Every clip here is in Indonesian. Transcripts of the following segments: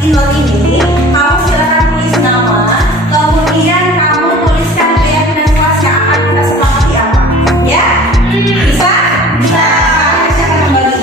di note ini, kamu silakan tulis nama, kemudian kamu tuliskan keyakinan kelas yang akan kita sepakati apa. Ya? Bisa? Bisa. Saya akan kembali.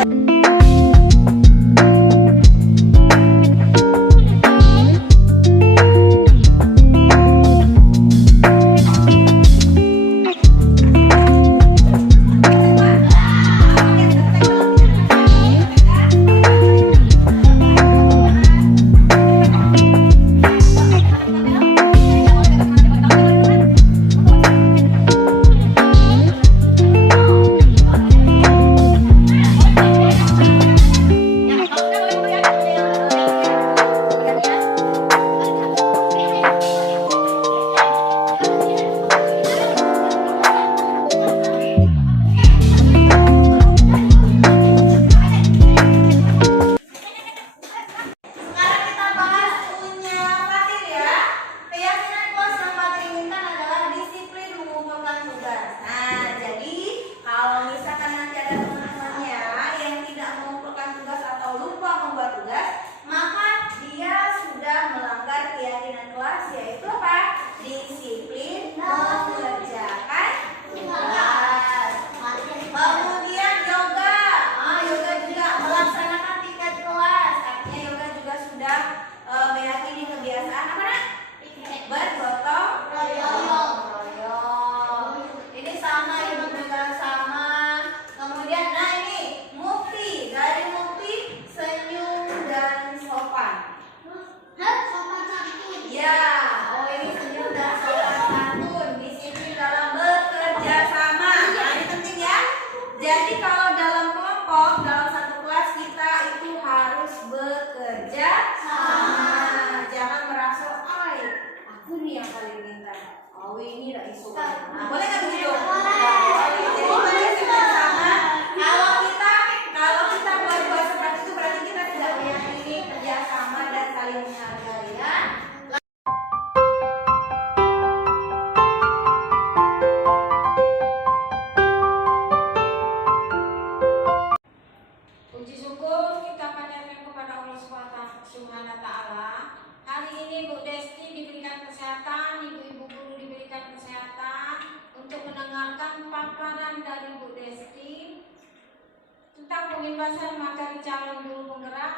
Pembebasan materi calon guru penggerak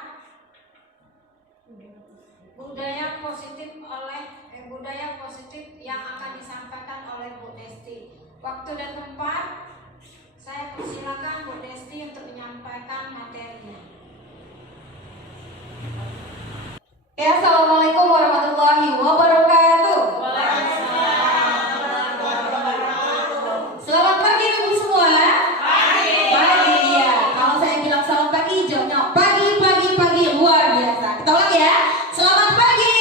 budaya positif yang akan disampaikan oleh Bu Desti. Waktu dan tempat saya persilakan Bu Desti untuk menyampaikan materinya. Ya, assalamualaikum warahmatullahi wabarakatuh. Selamat pagi ibu semua. Pagi ya. Kalau saya bilang selamat pagi, jawabnya pagi luar biasa. Kita ulang ya. Selamat pagi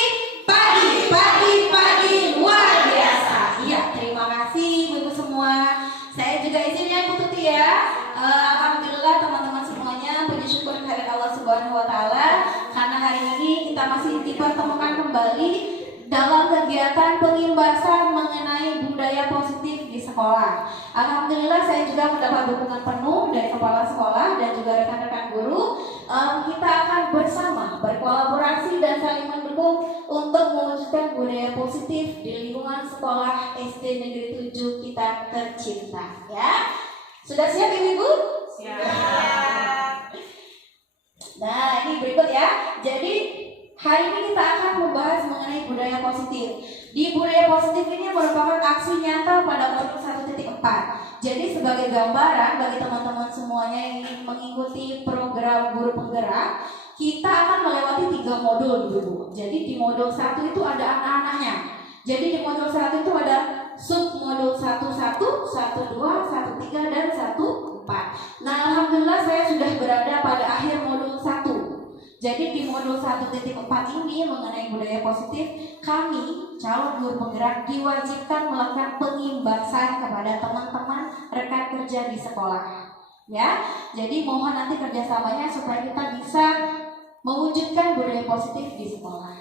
luar biasa. Iya, terima kasih ibu semua. Saya juga izinnya Bu Tuti ya. Alhamdulillah teman-teman semuanya puji syukur kehadirat Allah Subhanahu wa taala karena hari ini kita masih dipertemukan kembali dalam kegiatan pengimbasan mengenai budaya positif di sekolah. Alhamdulillah saya juga mendapat dukungan penuh dari kepala sekolah dan juga rekan-rekan guru. Kita akan bersama berkolaborasi dan saling mendukung untuk mewujudkan budaya positif di lingkungan sekolah SD Negeri 7 kita tercinta. Ya, sudah siap ibu-ibu? Siap. Nah, ini berikut ya. Jadi hari ini kita akan membahas mengenai budaya positif. Di budaya positif ini merupakan aksi nyata pada modul 1.4. Jadi sebagai gambaran bagi teman-teman semuanya yang ingin mengikuti program guru penggerak, kita akan melewati 3 modul dulu. Jadi di modul 1 itu ada anak-anaknya. Jadi di modul 1 itu ada sub modul 11, 12, 13 dan 14. Nah, alhamdulillah saya sudah berada pada akhir modul 1. Jadi di modul 1.4 ini mengenai budaya positif, kami calon guru penggerak diwajibkan melakukan pengimbasan kepada teman-teman rekan kerja di sekolah. Ya, jadi mohon nanti kerjasamanya supaya kita bisa mewujudkan budaya positif di sekolah.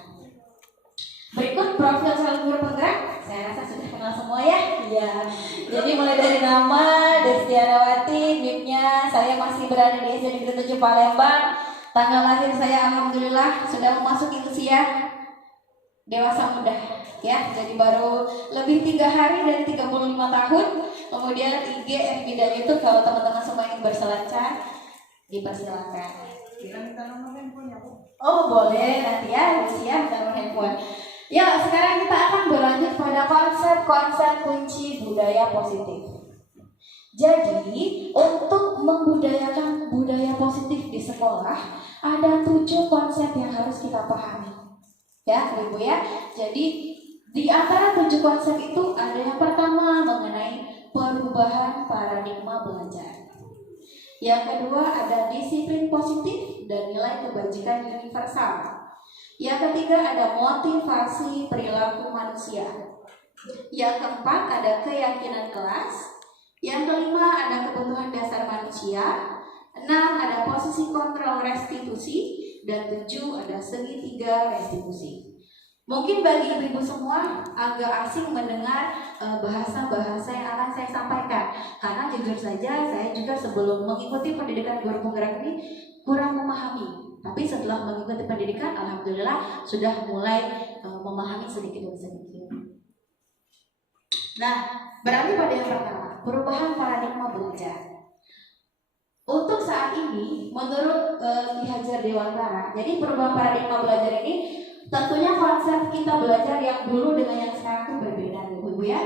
Berikut profil calon guru penggerak, saya rasa sudah kenal semua ya. Iya. Jadi mulai dari nama Destianawati, NIM-nya saya masih berada di SD Negeri 7 Palembang. Tanggal lahir saya alhamdulillah sudah memasuki usia dewasa muda ya. Jadi baru lebih 3 hari dari 35 tahun. Kemudian IG FB dan YouTube kalau teman-teman semua ingin berselancar dipersilakan. Minta nomor handphone ya, Bu. Oh boleh nanti ya usia minta nomor handphone. Ya sekarang kita akan berlanjut pada konsep-konsep kunci budaya positif. Jadi untuk membudayakan budaya positif di sekolah ada 7 konsep yang harus kita pahami. Ya, Ibu ya. Jadi di antara 7 konsep itu ada yang pertama mengenai perubahan paradigma belajar. Yang kedua ada disiplin positif dan nilai kebajikan universal. Yang ketiga ada motivasi perilaku manusia. Yang keempat ada keyakinan kelas. Yang kelima ada kebutuhan dasar manusia. 6 ada posisi kontrol restitusi. Dan 7 ada segitiga restitusi. Mungkin bagi ibu-ibu semua agak asing mendengar bahasa-bahasa yang akan saya sampaikan. Karena jujur saja saya juga sebelum mengikuti pendidikan guru penggerak ini kurang memahami. Tapi setelah mengikuti pendidikan alhamdulillah sudah mulai memahami sedikit demi sedikit. Nah, beralih pada yang pertama, perubahan paradigma belajar. Untuk saat ini, menurut Ki Hajar Dewantara, jadi perubahan paradigma belajar ini tentunya konsep kita belajar yang dulu dengan yang sekarang itu berbeda, Ibu ya.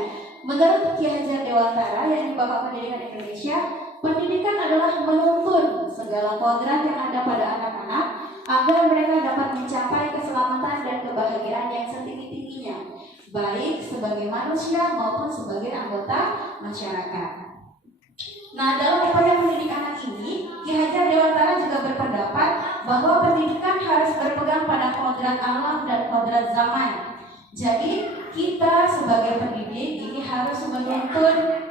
Menurut Ki Hajar Dewantara, yakni Bapak Pendidikan Indonesia, pendidikan adalah menuntun segala kodrat yang ada pada anak-anak agar mereka dapat mencapai keselamatan dan kebahagiaan yang setinggi-tingginya, baik sebagai manusia maupun sebagai anggota masyarakat. Nah, dalam upaya mendidik anak ini, Ki Hajar Dewantara juga berpendapat bahwa pendidikan harus berpegang pada kodrat alam dan kodrat zaman. Jadi, kita sebagai pendidik ini harus menuntun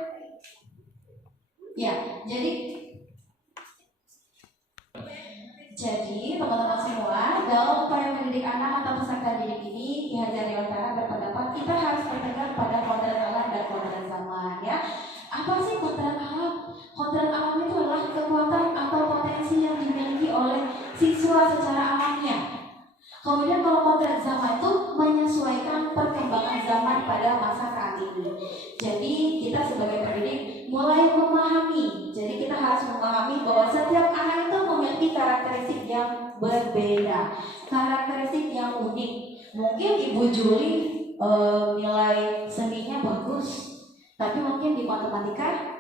jadi teman-teman semua, dalam upaya mendidik anak atau peserta didik ini, Ki Hajar Dewantara berpendapat kita harus berpegang pada kodrat alam dan kodrat zaman ya. Apa sih kodrat alam? Kodrat alam itu adalah kekuatan atau potensi yang dimiliki oleh siswa secara alamiah. Kemudian kalau kodrat zaman itu menyesuaikan perkembangan zaman pada masa saat ini. Jadi kita sebagai pendidik mulai memahami. Jadi kita harus memahami bahwa setiap anak itu memiliki karakteristik yang berbeda, karakteristik yang unik. Mungkin Ibu Juli nilai seninya bagus, tapi mungkin di matematika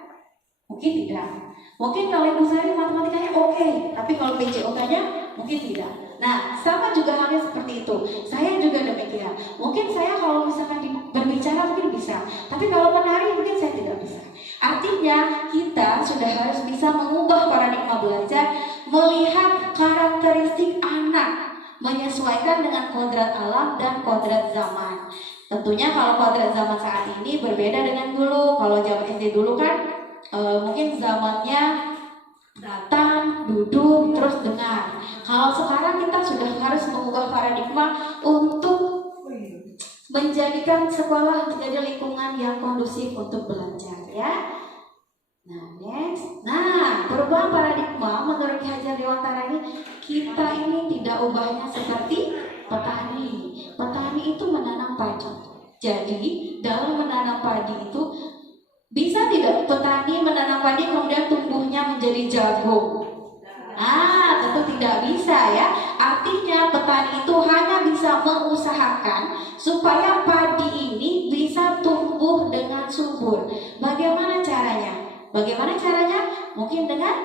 mungkin tidak. Mungkin kalau Ibu Sari matematikanya oke, tapi kalau PJOK-nya mungkin tidak. Nah, sama juga halnya seperti itu. Saya juga demikian. Mungkin saya kalau misalkan berbicara mungkin bisa, tapi kalau menari mungkin saya tidak bisa. Artinya kita sudah harus bisa mengubah paradigma belajar, melihat karakteristik anak, menyesuaikan dengan kodrat alam dan kodrat zaman. Tentunya kalau kodrat zaman saat ini berbeda dengan dulu. Kalau zaman SD dulu kan mungkin zamannya datang, duduk, terus dengar. Kalau sekarang kita sudah harus mengubah paradigma untuk menjadikan sekolah menjadi lingkungan yang kondusif untuk belajar ya. Nah, next. Nah, perubahan paradigma menurut Ki Hajar Dewantara ini, kita ini tidak ubahnya seperti petani. Petani itu menanam padi. Jadi, dalam menanam padi itu bisa tidak petani menanam padi kemudian tumbuhnya menjadi jagung? Tentu tidak bisa ya. Artinya petani itu hanya bisa mengusahakan supaya padi ini bisa tumbuh dengan subur. Bagaimana caranya? Mungkin dengan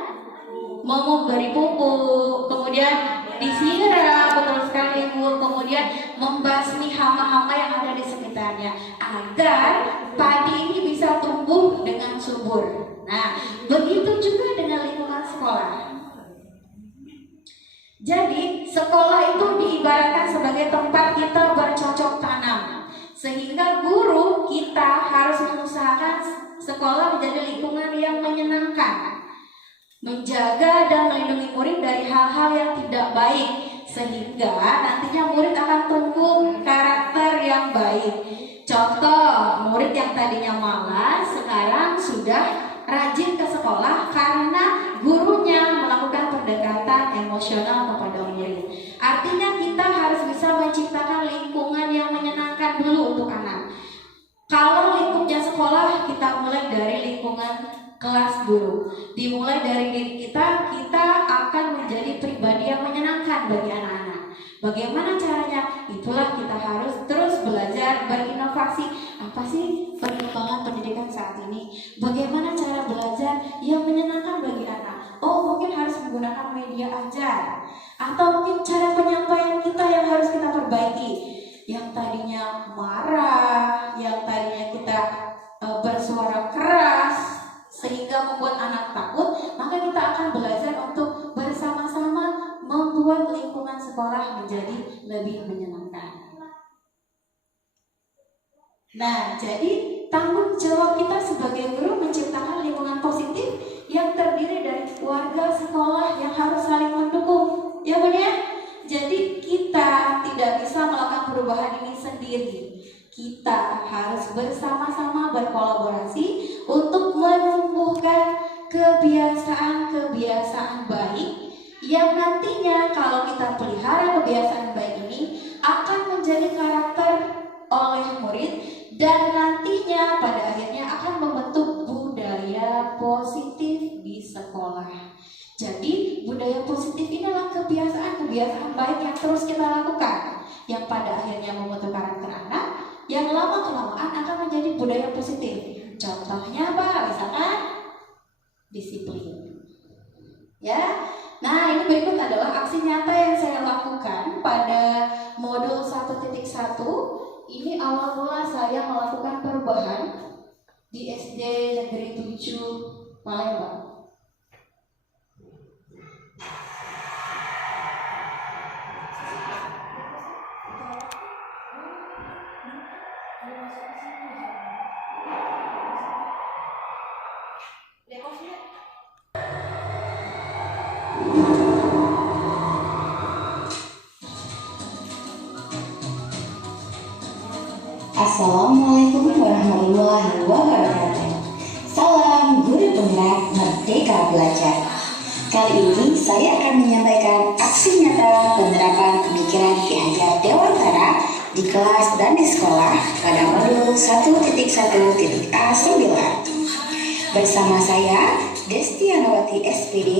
memberi pupuk, kemudian disiram, betul sekali Bu, kemudian membasmi hama-hama yang ada di sekitarnya agar padi ini bisa tumbuh dengan subur. Nah, begitu juga dengan lingkungan sekolah. Jadi, sekolah itu diibaratkan sebagai tempat kita bercocok tanam. Sehingga guru kita harus mengusahakan sekolah menjadi lingkungan yang menyenangkan, menjaga dan melindungi murid dari hal-hal yang tidak baik, sehingga nantinya murid akan tumbuh karakter yang baik. Contoh, murid yang tadinya malas sekarang sudah rajin ke sekolah karena gurunya melakukan pendekatan emosional kepada bisa menciptakan lingkungan yang menyenangkan dulu untuk anak. Kalau lingkupnya sekolah, kita mulai dari lingkungan kelas dulu. Dimulai dari diri kita, kita akan menjadi pribadi yang menyenangkan bagi anak-anak. Bagaimana caranya? Itulah kita harus terus belajar berinovasi. Apa sih perkembangan pendidikan saat ini? Bagaimana cara belajar yang menyenangkan bagi anak? Oh, mungkin harus menggunakan media ajar, atau mungkin cara penyampaian kita yang harus kita perbaiki. Yang tadinya marah, yang tadinya kita bersuara keras sehingga membuat anak takut, maka kita akan belajar untuk bersama-sama membuat lingkungan sekolah menjadi lebih menyenangkan. Nah, jadi tanggung jawab kita sebagai guru menciptakan lingkungan positif yang terdiri dari keluarga, sekolah yang harus saling mendukung. Ya Bun ya? Jadi kita tidak bisa melakukan perubahan ini sendiri. Kita harus bersama-sama berkolaborasi untuk menumbuhkan kebiasaan-kebiasaan baik yang nantinya kalau kita pelihara kebiasaan baik ini akan menjadi karakter oleh murid dan nantinya pada akhirnya akan membentuk budaya positif di sekolah. Jadi budaya positif ini adalah kebiasaan-kebiasaan baik yang terus kita lakukan, yang pada akhirnya membentuk karakter anak, yang lama-kelamaan akan menjadi budaya positif. Contohnya apa? Misalkan disiplin. Ya. Nah, ini berikut adalah aksi nyata yang saya lakukan pada modul 1.1. Ini awal mula saya melakukan perubahan di SD Negeri 7 Palembang. Assalamualaikum warahmatullahi wabarakatuh. Salam guru penggerak Merdeka Belajar. Kali ini saya akan menyampaikan aksi nyata penerapan pemikiran Ki Hajar Dewantara di kelas dan di sekolah pada modul 1.1.A9. Bersama saya, Desti Anawati SPD,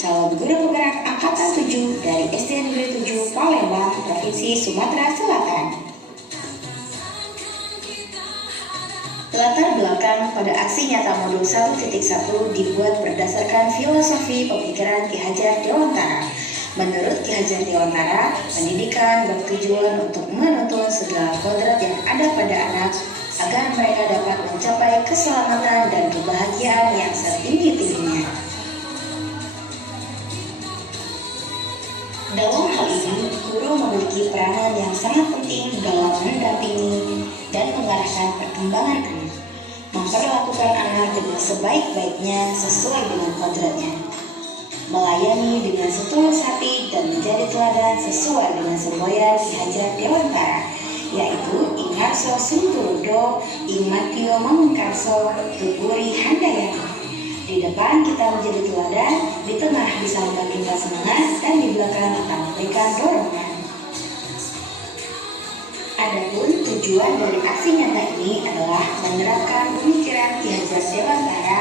calon guru penggerak Angkatan 7 dari SD Negeri 7 Palembang, Provinsi Sumatera Selatan. Latar belakang pada aksi nyata modul 1.1 dibuat berdasarkan filosofi pemikiran Ki Hajar Dewantara. Menurut Ki Hajar Dewantara, pendidikan bertujuan untuk menuntun segala kodrat yang ada pada anak agar mereka dapat mencapai keselamatan dan kebahagiaan yang setinggi-tingginya. Dalam hal ini, guru memiliki peranan yang sangat penting dalam mendampingi dan mengarahkan perkembangan anak, memperlakukan anak dengan sebaik-baiknya sesuai dengan kodratnya, melayani dengan setulus hati dan menjadi teladan sesuai dengan semboyan Ki Hajar Dewantara, yaitu Ingarso Sunturudo, Imatio Mangunkarso, Tuguri Handayani. Di depan kita menjadi teladan, di tengah bisa memberikan semangat, dan di belakang kita memberikan dorongan. Adapun tujuan dari aksi nyata ini adalah menerapkan pemikiran Ki Hajar Dewantara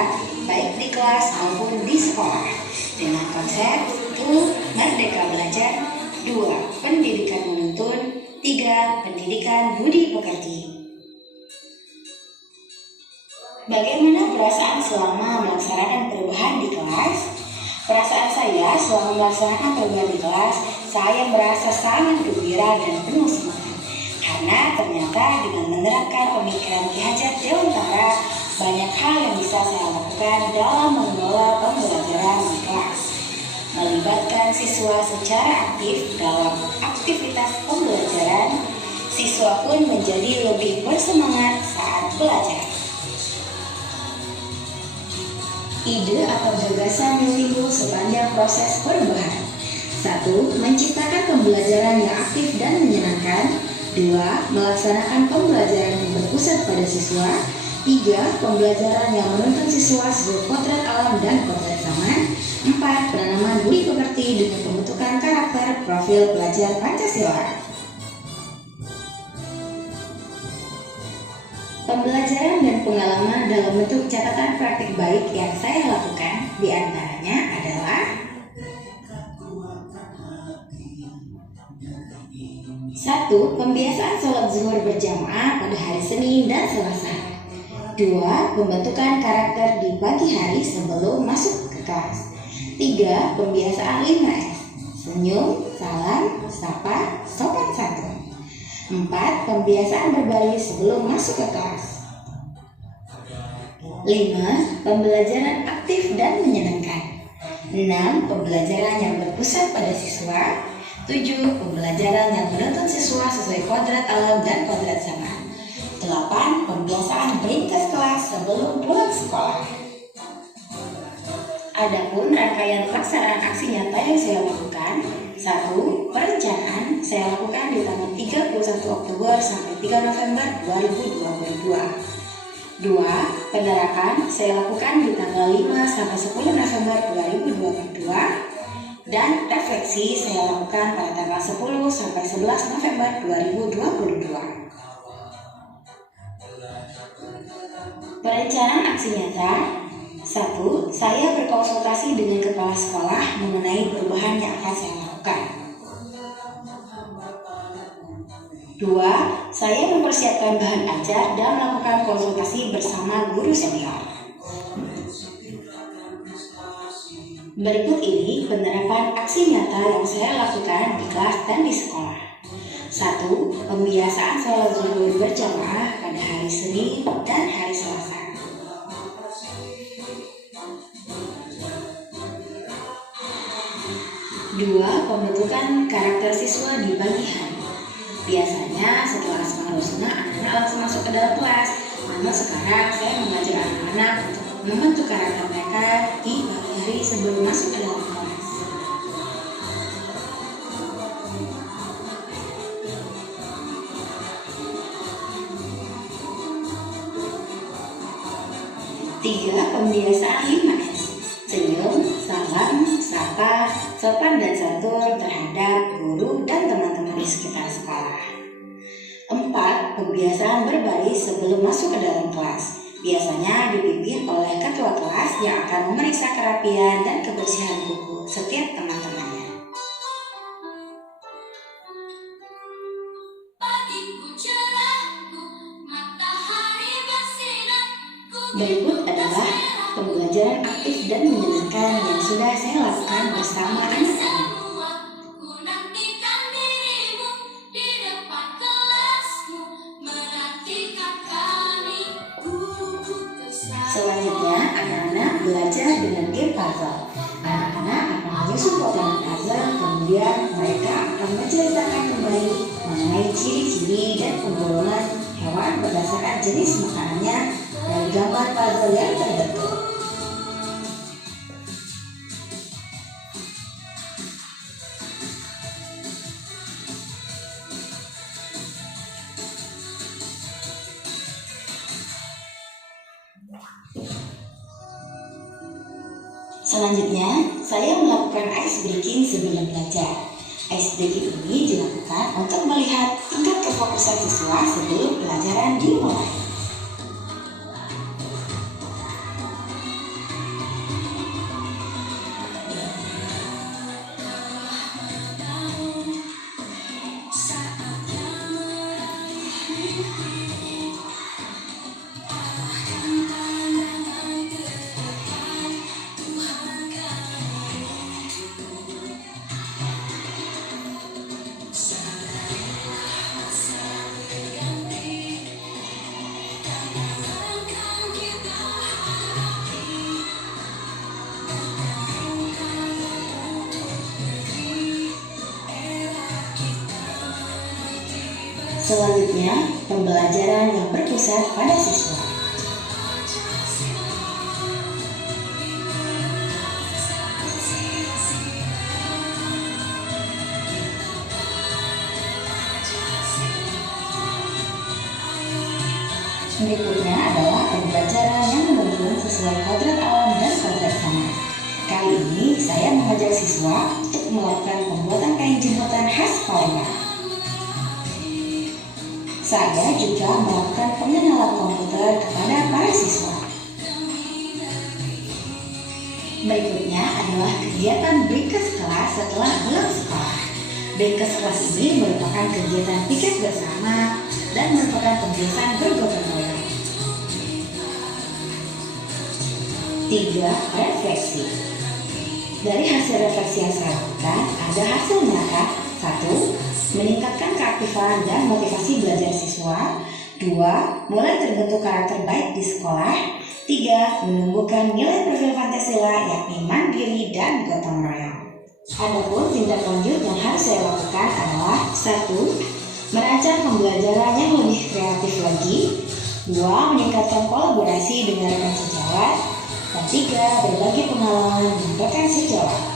baik di kelas maupun di sekolah dengan konsep 1. Merdeka Belajar, 2. Pendidikan menuntun, 3. Pendidikan budi pekerti. Bagaimana perasaan selama melaksanakan perubahan di kelas? Perasaan saya selama melaksanakan perubahan di kelas, saya merasa sangat gembira dan penuh semangat. Karena ternyata dengan menerapkan pemikiran Ki Hajar Dewantara, banyak hal yang bisa saya lakukan dalam mengelola pembelajaran di kelas. Melibatkan siswa secara aktif dalam aktivitas pembelajaran, siswa pun menjadi lebih bersemangat saat belajar. Ide atau gagasan yang timbul sepanjang proses perubahan. 1. Menciptakan pembelajaran yang aktif dan menyenangkan. 2. Melaksanakan pembelajaran yang berpusat pada siswa. 3. Pembelajaran yang menuntun siswa sesuai kodrat alam dan kodrat zaman. 4. Penanaman budi pekerti dengan pembentukan karakter profil pelajar Pancasila. Pembelajaran dan pengalaman dalam bentuk catatan praktik baik yang saya lakukan diantaranya adalah 1. Pembiasaan sholat zuhur berjamaah pada hari Senin dan Selasa. 2. Pembentukan karakter di pagi hari sebelum masuk ke kelas. 3. Pembiasaan 5S. Senyum, salam, sapa, sopan santun. 4. Pembiasaan berbaris sebelum masuk ke kelas. 5. Pembelajaran aktif dan menyenangkan. 6. Pembelajaran yang berpusat pada siswa. 7. Pembelajaran yang menuntun siswa sesuai kodrat alam dan kodrat zaman. 8. Pembiasaan meringkas kelas sebelum pulang sekolah. Adapun rangkaian pelaksanaan aksi nyata yang saya lakukan: 1. Perencanaan saya lakukan di tanggal 31 Oktober sampai 3 November 2022. 2. Penerapan saya lakukan di tanggal 5 sampai 10 November 2022. Dan refleksi saya lakukan pada tanggal 10 sampai 11 November 2022. Perencanaan aksi nyata: 1. Saya berkonsultasi dengan kepala sekolah mengenai perubahan yang akan saya lakukan. 2. Saya mempersiapkan bahan ajar dan melakukan konsultasi bersama guru senior. Berikut ini penerapan aksi nyata yang saya lakukan di kelas dan di sekolah. 1. Pembiasaan sholat zuhur berjamaah pada hari Senin dan hari Selasa. 2. Pembentukan karakter siswa di pagi hari. Biasanya setelah asmaul husna anak-anak langsung masuk ke dalam kelas. Namun sekarang saya mengajak anak-anak untuk membentuk karakter mereka di pagi hari sebelum masuk ke dalam kelas. 3. Pembiasaan 5S. Senyum, salam, sapa, sopan dan santun terhadap guru dan teman-teman di sekitar sekolah. 4. Pembiasaan berbaris sebelum masuk ke dalam kelas. Biasanya dipimpin oleh ketua kelas yang akan memeriksa kerapian dan kebersihan buku setiap teman-temannya. Berikut adalah pembelajaran aktif dan menyenangkan yang sudah saya lakukan bersama anak-anak. Selanjutnya, anak-anak belajar dengan game puzzle. Anak-anak akan menyusun potongan puzzle, kemudian mereka akan menceritakan kembali mengenai ciri-ciri dan penggolongan hewan berdasarkan jenis makanannya dari gambar puzzle yang terbentuk. Selanjutnya, saya melakukan ice breaking sebelum belajar. Ice breaking ini dilakukan untuk melihat tingkat kefokusan siswa sebelum pelajaran dimulai. Selanjutnya, pembelajaran yang berpusat pada siswa. Berikutnya adalah pembelajaran yang menuntun sesuai kodrat alam dan kodrat zaman. Kali ini saya mengajak siswa untuk melakukan pembuatan kain jemputan khas Palembang. Saya juga melakukan pengenalan komputer kepada para siswa. Berikutnya adalah kegiatan Breakfast kelas setelah pulang sekolah. Breakfast kelas ini merupakan kegiatan piknik bersama dan merupakan kebiasaan bergotong royong. 3. Refleksi. Dari hasil refleksi yang saya lakukan, ada hasilnya kan? 1. Meningkatkan keaktifan dan motivasi belajar siswa. 2. Mulai terbentuk karakter baik di sekolah. 3. Menumbuhkan nilai profil Pancasila yakni mandiri dan gotong royong. Adapun tindak lanjut yang harus saya lakukan adalah 1. Merancang pembelajaran yang lebih kreatif lagi. 2. Meningkatkan kolaborasi dengan rekan sejawat. Dan 3. Berbagi pengalaman dan rekan sejawat.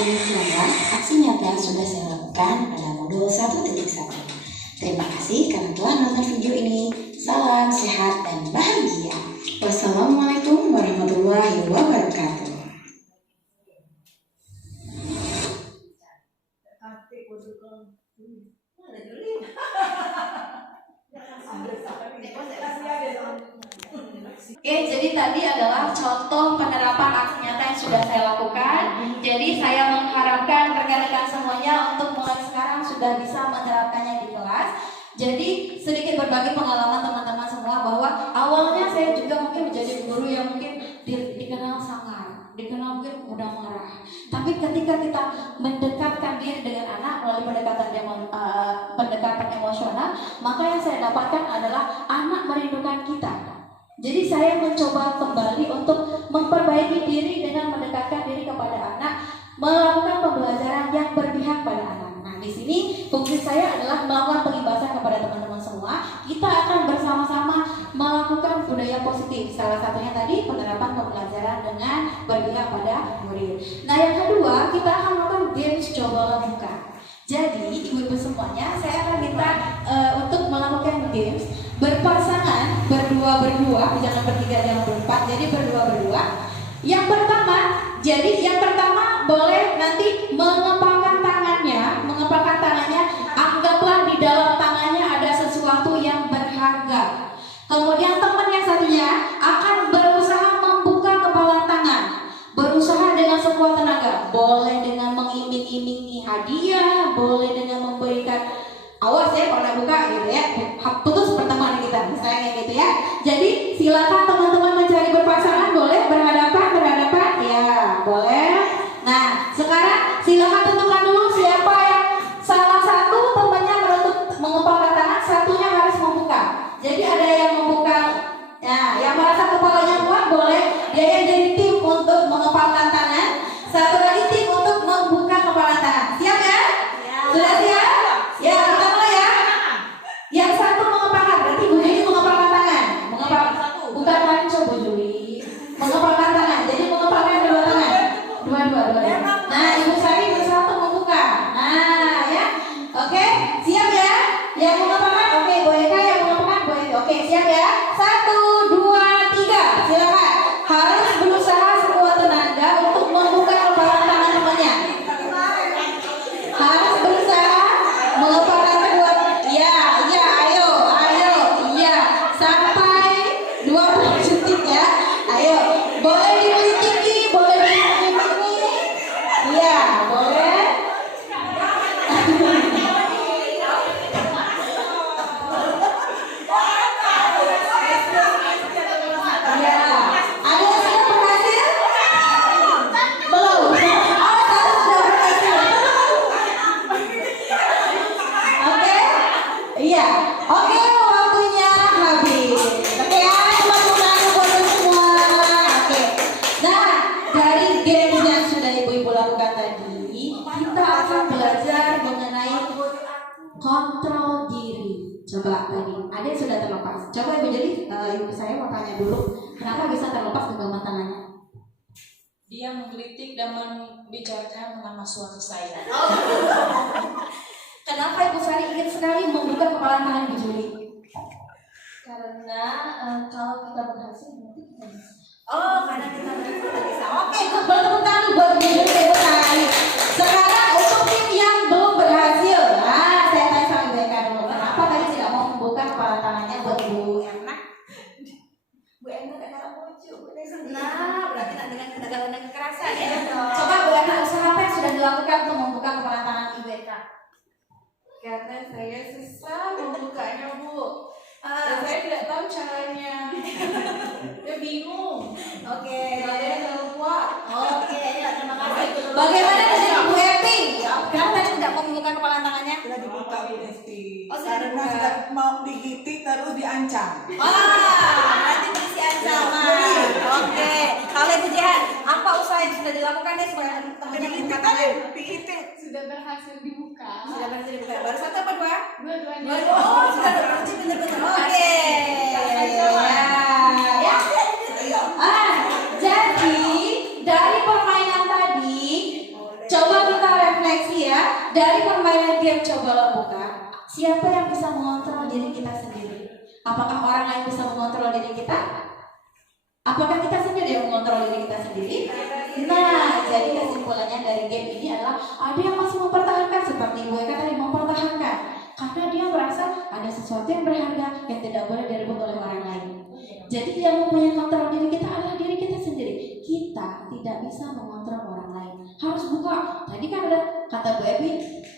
Demikianlah aksi nyata sudah saya lakukan pada modul 1.1. Terima kasih karena telah menonton video ini. Salam sehat dan bahagia. Wassalamualaikum warahmatullahi wabarakatuh. Oke, jadi tadi adalah contoh penerapan aksi nyata yang sudah saya lakukan. Jadi saya mengharapkan rekan-rekan semuanya untuk mulai sekarang sudah bisa menerapkannya di kelas. Jadi sedikit berbagi pengalaman teman-teman semua bahwa awalnya saya juga mungkin menjadi guru yang mungkin dikenal sangar, dikenal mungkin mudah marah. Tapi ketika kita mendekatkan diri dengan anak melalui pendekatan emosional, maka yang saya dapatkan adalah anak merindukan kita. Jadi saya mencoba kembali untuk memperbaiki diri dengan mendekatkan diri kepada anak, melakukan pembelajaran yang berpihak pada anak. Nah, di sini fungsi saya adalah melakukan pengimbasan kepada teman-teman semua. Kita akan bersama-sama melakukan budaya positif. Salah satunya tadi penerapan pembelajaran dengan berpihak pada murid. Nah, yang kedua kita akan melakukan games cobalah buka. Jadi ibu-ibu semuanya, saya akan minta untuk melakukan games berpasangan, berdua-berdua, jangan bertiga, jangan berempat, jadi berdua-berdua. Yang pertama boleh nanti mengepalkan tangannya, anggaplah di dalam tangannya ada sesuatu yang berharga. Kemudian teman yang satunya akan berusaha membuka kepala tangan, berusaha dengan sekuat tenaga, boleh dengan mengiming-imingi hadiah, boleh dengan memberikan awas ya kalau buka gitu ya, putus pertemanan kita misalnya kayak gitu ya. Jadi silakan teman-teman mencari berpasangan, boleh berhadapan ya boleh. Nah sekarang silakan tentukan dulu siapa yang salah satu temannya mengepalkan tangan, satunya harus membuka. Jadi ada yang membuka, nah yang merasa kepalanya muat boleh dia yang jadi tim untuk mengepalkan tangan, satu lagi tim untuk membuka kepala tangan. Siap ya? Sudah siap? Ya, kita mulai ya. Yang satu mengepalkan, berarti Bu Juli mengepalkan tangan. Bukan panco Bu Juli. Mengepalkan tangan, jadi mengepalkan dua tangan. Dua. Nah, Ibu Sari bersatu membuka. Nah, ya. Oke, siap ya? Yang mengepalkan, oke, Bu Eka yang mengepalkan, Bu Eka. Oke, siap ya? 1, 2, 3. Silakan. Harus berusaha sekuat tenaga untuk membuka kepala tangan temannya. Harus berusaha mengepalkan kedua, ayo, sampai 20 detik ya, ayo, boleh dibeli tinggi, boleh dibeli boleh. Ada yang sudah berhasil? Belum? Satu sudah berhasil. Oke, waktunya habis. Oke ya, teman-teman foto semua. Oke. Nah, dari games yang sudah ibu-ibu lakukan tadi, kontrol diri. Coba tadi, ada yang sudah terlepas. Coba Ibu Jeli, ibu saya mau tanya dulu, kenapa bisa terlepas genggaman tangannya? Dia menggelitik dan membicarakan nama suami saya. Kenapa Ibu Sari ingin sekali membuka kepala tangan Ibu Juli? Karena kalau kita berhasil nanti kita bisa. Oh, karena kita bisa. Oke, tepuk tangan buat Ibu Juli, Ibu Sari. Sekarang untuk tim yang belum berhasil, nah saya tanya sama Ibu Eka dulu, kenapa tadi tidak mau membuka kepala tangannya buat Ibu Erna? Bu Enda ada lucu, Bu Enda. Nah, berarti dengan ketegangan dan kekerasan ya. Coba Bu Erna, usaha apa yang sudah dilakukan untuk membuka kepala tangan Ibu Eka? Karena saya susah membukanya, Bu. Dan saya tidak tahu caranya. Dia bingung. Oke. Saya terlalu kuat. Oke, ya, terima kasih. Bagaimana dengan Ibu Epi? Kenapa tadi tidak mau membuka kepala tangannya? Sudah dibuka Bu Desti. Oh, sudah Karena dibuka. sudah mau digitik terus diancam. Nanti berisi ancaman. Oke. Kalau Ibu Jihan, apa usaha yang sudah dilakukan ya supaya teman-teman membuka tangan? Digitik. Sudah berhasil dibuka. Sudah berhasil dibuka. Baru satu apa dua? Dua-duanya. Oh, sudah berarti benar-benar. Oke. Ya. Jadi dari permainan tadi, coba kita refleksi ya. Dari permainan game cobalah buka. Siapa yang bisa mengontrol diri kita sendiri? Apakah orang lain bisa mengontrol diri kita? Apakah kita sendiri yang mengontrol diri kita sendiri? Nah, jadi kesimpulannya dari game ini adalah ada yang masih mempertahankan seperti Ibu Eka tadi mempertahankan karena dia merasa ada sesuatu yang berharga yang tidak boleh direbut oleh orang lain. Jadi yang mempunyai kontrol diri kita adalah diri kita sendiri. Kita tidak bisa mengontrol orang lain. Harus buka. Tadi kan ada kata Bu Evi,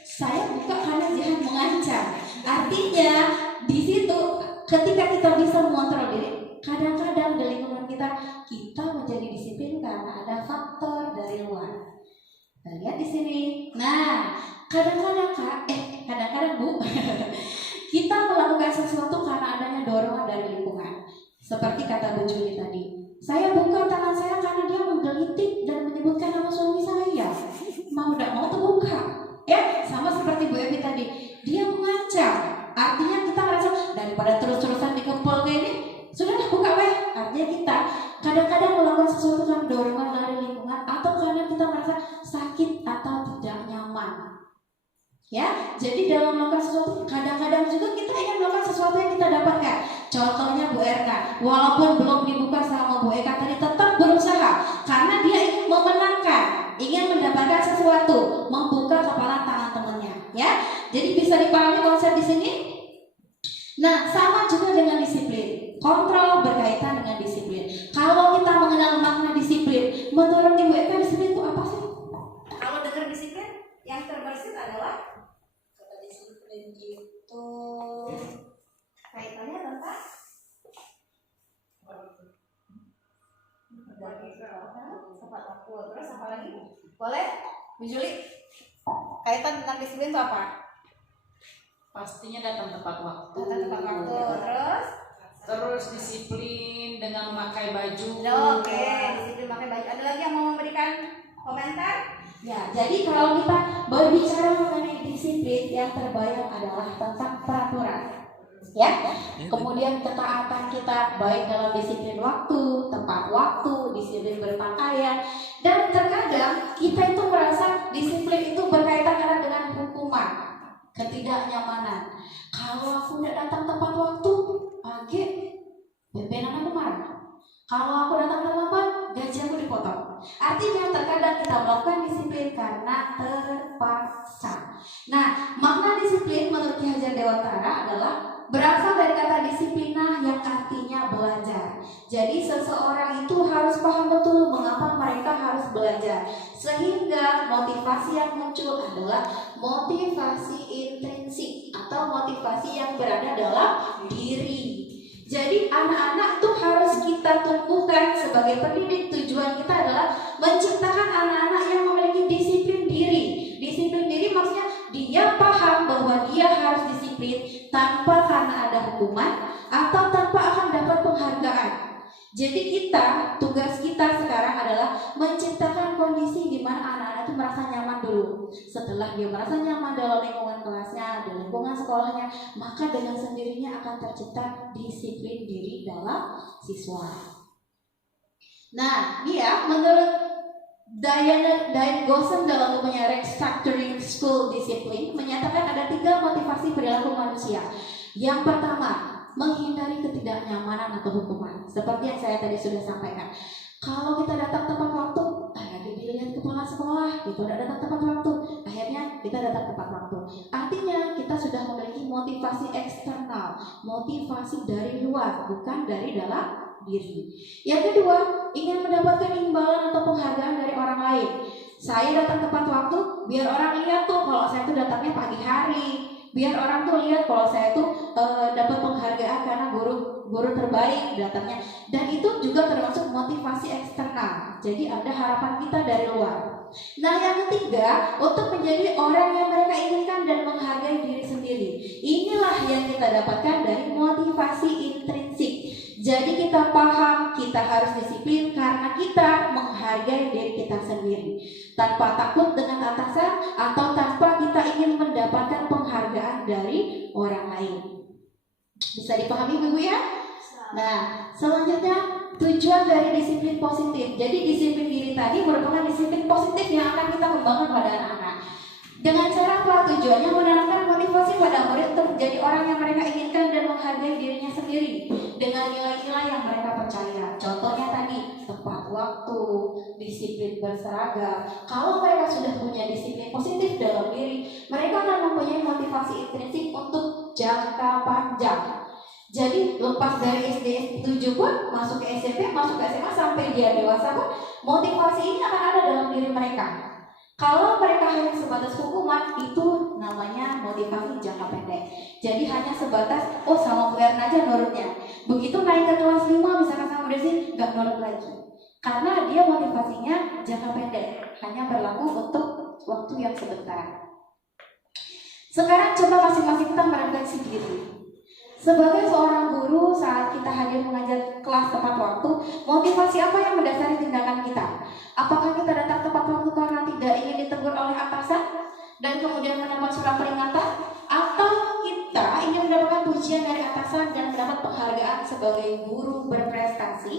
saya buka karena Jihan mengancam. Artinya di situ ketika kita bisa mengontrol diri, kadang-kadang di lingkungan kita menjadi disiplin karena ada faktor dari luar. Kita lihat di sini. Nah, kadang-kadang Bu, kita melakukan sesuatu karena adanya dorongan dari lingkungan. Seperti kata Bu Juli tadi, saya buka tangan saya karena dia menggelitik dan menyebutkan nama suami saya. Mau tidak mau terbuka. Ya, sama seperti Bu Evi tadi, dia mengancam. Artinya kita merasa daripada terus-terusan dikempel kayak ini, sudahlah buka weh. Artinya kita kadang-kadang melakukan sesuatu karena dorongan dari lingkungan atau karena kita merasa sakit atau tidak nyaman. Ya, jadi dalam melakukan sesuatu kadang-kadang juga kita ingin melakukan sesuatu yang kita dapatkan. Contohnya Bu Erna, walaupun belum dibuka sama Bu Eka tadi tetap berusaha karena dia ingin memenangkan, ingin mendapatkan sesuatu, membuka kepala tangan temannya. Ya, jadi bisa dipahami konsep di sini. Nah, sama juga dengan disiplin. Kontrol berkaitan dengan disiplin. Kalau kita mengenal makna disiplin, menurut Ibu Eka disiplin itu apa sih? Kalau dengar disiplin, yang terbersih adalah kata disiplin itu kaitannya tentang tepat waktu. Terus apa lagi? Boleh, Bu Juli? Kaitan tentang disiplin itu apa? Pastinya datang tepat waktu. Datang tepat waktu. Terus disiplin dengan memakai baju. Oke, disiplin pakai baju. Ada lagi yang mau memberikan komentar? Ya, jadi kalau kita berbicara mengenai disiplin, yang terbayang adalah tentang peraturan. Ya, kemudian ketaatan kita baik dalam disiplin waktu, tepat waktu, disiplin berpakaian, dan terkadang kita itu merasa disiplin itu berkaitan erat dengan hukuman, ketidaknyamanan. Kalau aku tidak datang tepat waktu, bebenan aku marah. Kalau aku datang terlambat, gaji aku dipotong. Artinya terkadang kita melakukan disiplin karena terpaksa. Nah, makna disiplin menurut Ki Hajar Dewantara adalah berasal dari kata disiplinah yang artinya belajar. Jadi seseorang itu harus paham betul mengapa mereka harus belajar. Sehingga motivasi yang muncul adalah motivasi intrinsik atau motivasi yang berada dalam diri. Jadi anak-anak tuh harus kita tumbuhkan sebagai pendidik. Tujuan kita adalah menciptakan anak-anak yang memiliki disiplin diri. Disiplin diri maksudnya dia paham bahwa dia harus disiplin tanpa karena ada hukuman atau tanpa akan dapat penghargaan. Jadi tugas kita sekarang adalah menciptakan kondisi di mana anak-anak itu merasa nyaman dulu. Setelah dia merasa nyaman dalam lingkungan kelasnya, di lingkungan sekolahnya, maka dengan sendirinya akan tercipta disiplin diri dalam siswa. Nah, dia menurut Diane Gosson dalam bukunya Restructuring School Discipline menyatakan ada 3 motivasi perilaku manusia. Yang pertama, menghindari ketidaknyamanan atau hukuman. Seperti yang saya tadi sudah sampaikan. Kalau kita datang tepat waktu, dilihat kepala sekolah, kita tidak datang tepat waktu, akhirnya kita datang tepat waktu. Artinya kita sudah memiliki motivasi eksternal, motivasi dari luar, bukan dari dalam diri. Yang kedua, ingin mendapatkan imbalan atau penghargaan dari orang lain. Saya datang tepat waktu, biar orang lihat tuh kalau saya tuh datangnya pagi hari, biar orang tuh lihat kalau saya tuh dapat penghargaan karena guru terbaik datangnya. Dan itu juga termasuk motivasi eksternal. Jadi ada harapan kita dari luar. Nah, yang ketiga, untuk menjadi orang yang mereka inginkan dan menghargai diri sendiri. Inilah yang kita dapatkan dari motivasi intrinsik. Jadi kita paham kita harus disiplin karena kita menghargai diri kita sendiri, tanpa takut dengan atasan atau tanpa kita ingin mendapatkan penghargaan dari orang lain. Bisa dipahami Bu ya? Nah, selanjutnya tujuan dari disiplin positif. Jadi disiplin diri tadi merupakan disiplin positif yang akan kita kembangkan pada anak-anak. Dengan cara apa? Tujuannya menanamkan motivasi pada murid untuk menjadi orang yang mereka inginkan dan menghargai dirinya sendiri dengan nilai-nilai yang mereka percaya. Contohnya tadi, tepat waktu, disiplin berseragam. Kalau mereka sudah punya disiplin positif dalam diri, mereka akan mempunyai motivasi intrinsik untuk jangka panjang. Jadi lepas dari SD 7 pun, masuk ke SMP, masuk ke SMA, sampai dia dewasa pun, motivasi ini akan ada dalam diri mereka. Kalau mereka hanya sebatas hukuman, itu namanya motivasi jangka pendek. Jadi hanya sebatas, sama Bu Erna aja nurutnya. Begitu naik ke kelas 5, misalkan sama Desi, nggak nurut lagi. Karena dia motivasinya jangka pendek, hanya berlaku untuk waktu yang sebentar. Sekarang coba masing-masing kita merefleksi diri. Sebagai seorang guru, saat kita hadir mengajar kelas tepat waktu, motivasi apa yang mendasari tindakan kita? Apakah kita datang tepat waktu karena tidak ingin ditegur oleh atasan dan kemudian mendapat surat peringatan? Atau kita ingin mendapatkan pujian dari atasan dan mendapat penghargaan sebagai guru berprestasi?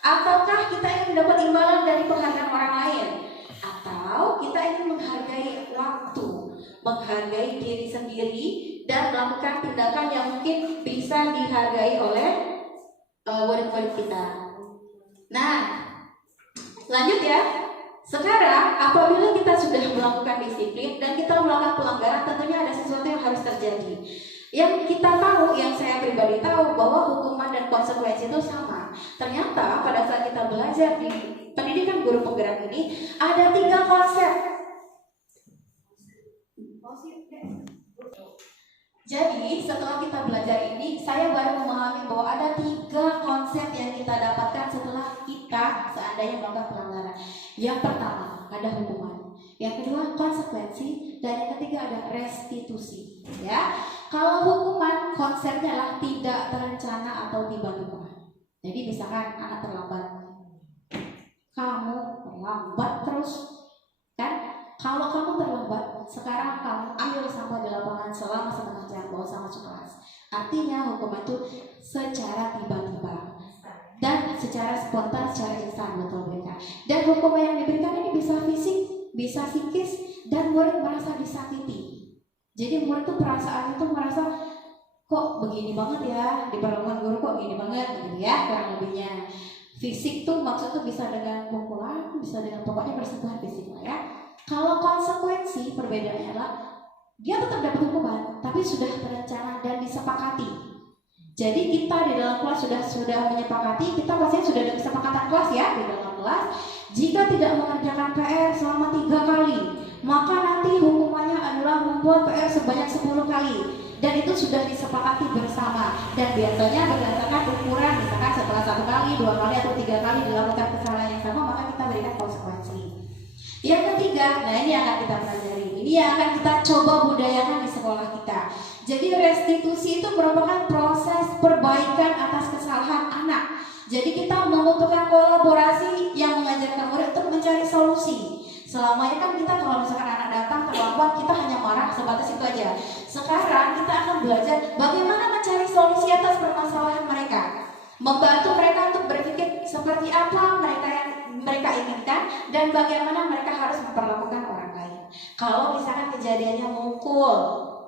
Ataukah kita ingin mendapat imbalan dari penghargaan orang lain? Atau kita ingin menghargai waktu, menghargai diri sendiri, dan melakukan tindakan yang mungkin bisa dihargai oleh murid-murid kita. Nah, lanjut ya. Sekarang apabila kita sudah melakukan disiplin dan kita melakukan pelanggaran, tentunya ada sesuatu yang harus terjadi. Yang kita tahu, yang saya pribadi tahu, bahwa hukuman dan konsekuensi itu sama. Ternyata pada saat kita belajar di pendidikan guru penggerak ini, ada 3 konsep. Jadi setelah kita belajar ini, saya baru memahami bahwa ada 3 konsep yang kita dapatkan setelah kita seandainya melakukan pelanggaran. Yang pertama ada hukuman, yang kedua konsekuensi, dan yang ketiga ada restitusi. Ya, kalau hukuman konsepnya adalah tidak terencana atau tiba-tiba. Jadi misalkan anak terlambat, kamu terlambat terus, kan? Kalau kamu terlambat, sekarang kamu ambil sampah di lapangan selama setengah jam, bawa sama masuk kelas. Artinya hukuman itu secara tiba-tiba dan secara spontan, secara instan, betul mereka. Dan hukuman yang diberikan ini bisa fisik, bisa psikis, dan murid merasa disakiti. Jadi murid tuh perasaannya tuh merasa kok begini banget ya, diperlakukan guru kok begini banget, gitu ya, kurang lebihnya. Fisik tuh maksudnya bisa dengan pukulan, bisa dengan pokoknya bersentuhan fisik lah ya. Kalau konsekuensi perbedaannya adalah dia tetap dapat hukuman, tapi sudah terencana dan disepakati. Jadi kita di dalam kelas sudah menyepakati, kita pastinya sudah ada kesepakatan kelas ya di dalam kelas. Jika tidak mengerjakan PR selama 3 kali, maka nanti hukumannya adalah membuat PR sebanyak 10 kali. Dan itu sudah disepakati bersama. Dan biasanya berdasarkan ukuran, misalkan setelah 1 kali, 2 kali, atau 3 kali dilakukan kesalahan yang sama, maka kita berikan konsekuensi. Yang ketiga, nah ini akan kita pelajari. Ini yang akan kita coba budayakan di sekolah kita. Jadi restitusi itu merupakan proses perbaikan atas kesalahan anak. Jadi kita membutuhkan kolaborasi yang mengajarkan murid untuk mencari solusi. Selamanya kan kita kalau misalkan anak datang terlambat, kita hanya marah sebatas itu aja. Sekarang kita akan belajar bagaimana mencari solusi atas permasalahan mereka, membantu mereka untuk berpikir seperti apa mereka yang mereka inginkan dan bagaimana mereka harus memperlakukan orang lain. Kalau misalkan kejadiannya mukul,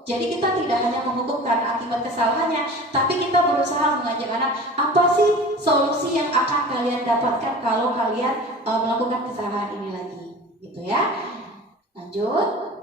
jadi kita tidak hanya menghukum karena akibat kesalahannya, tapi kita berusaha mengajak anak, apa sih solusi yang akan kalian dapatkan kalau kalian melakukan kesalahan ini lagi, gitu ya. Lanjut.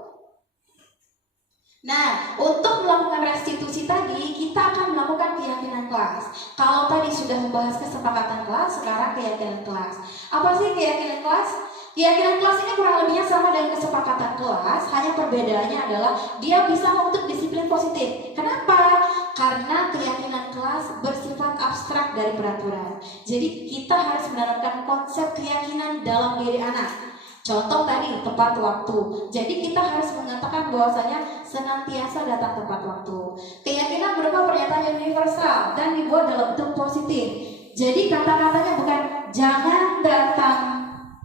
Nah, untuk melakukan restitusi tadi, kita akan melakukan keyakinan kelas. Kalau tadi sudah membahas kesepakatan kelas, sekarang keyakinan kelas. Apa sih keyakinan kelas? Keyakinan kelas ini kurang lebihnya sama dengan kesepakatan kelas, hanya perbedaannya adalah dia bisa membentuk disiplin positif. Kenapa? Karena keyakinan kelas bersifat abstrak dari peraturan. Jadi kita harus menanamkan konsep keyakinan dalam diri anak. Contoh tadi, tepat waktu. Jadi kita harus mengatakan bahwasanya senantiasa datang tepat waktu. Keyakinan berupa pernyataan yang universal dan dibuat dalam bentuk positif. Jadi kata-katanya bukan jangan datang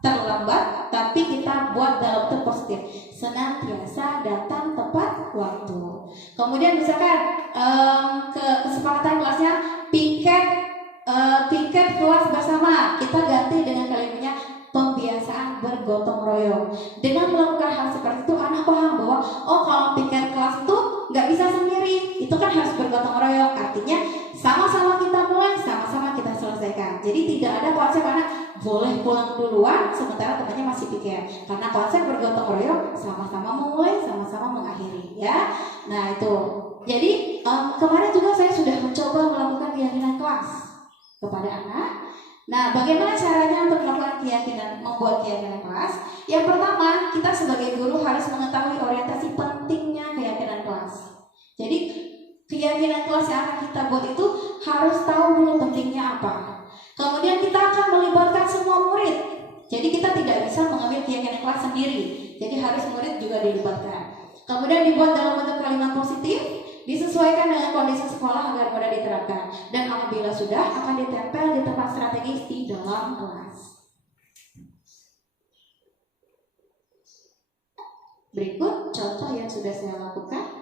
terlambat, tapi kita buat dalam bentuk positif. Senantiasa datang tepat waktu. Kemudian misalkan kesepakatan kelasnya piket kelas bersama, kita ganti dengan kalimatnya pembiasaan bergotong royong. Dengan melakukan hal seperti itu, anak paham bahwa oh kalau piket kelas itu nggak bisa sendiri, itu kan harus bergotong royong. Artinya sama-sama kita mulai, sama-sama kita selesaikan. Jadi tidak ada konsep anak boleh pulang duluan sementara temannya masih piket. Karena konsep bergotong royong sama-sama memulai, sama-sama mengakhiri, ya. Nah itu. Jadi kemarin juga saya sudah mencoba melakukan keyakinan kelas kepada anak. Nah, bagaimana caranya untuk melakukan keyakinan, membuat keyakinan kelas? Yang pertama, kita sebagai guru harus mengetahui orientasi pentingnya keyakinan kelas. Jadi, keyakinan kelas yang akan kita buat itu harus tahu dulu pentingnya apa. Kemudian kita akan melibatkan semua murid. Jadi kita tidak bisa mengambil keyakinan kelas sendiri. Jadi harus murid juga dilibatkan. Kemudian dibuat dalam bentuk kalimat positif, disesuaikan dengan kondisi sekolah agar mudah diterapkan. Dan apabila sudah, akan ditempel di tempat strategis di dalam kelas. Berikut contoh yang sudah saya lakukan.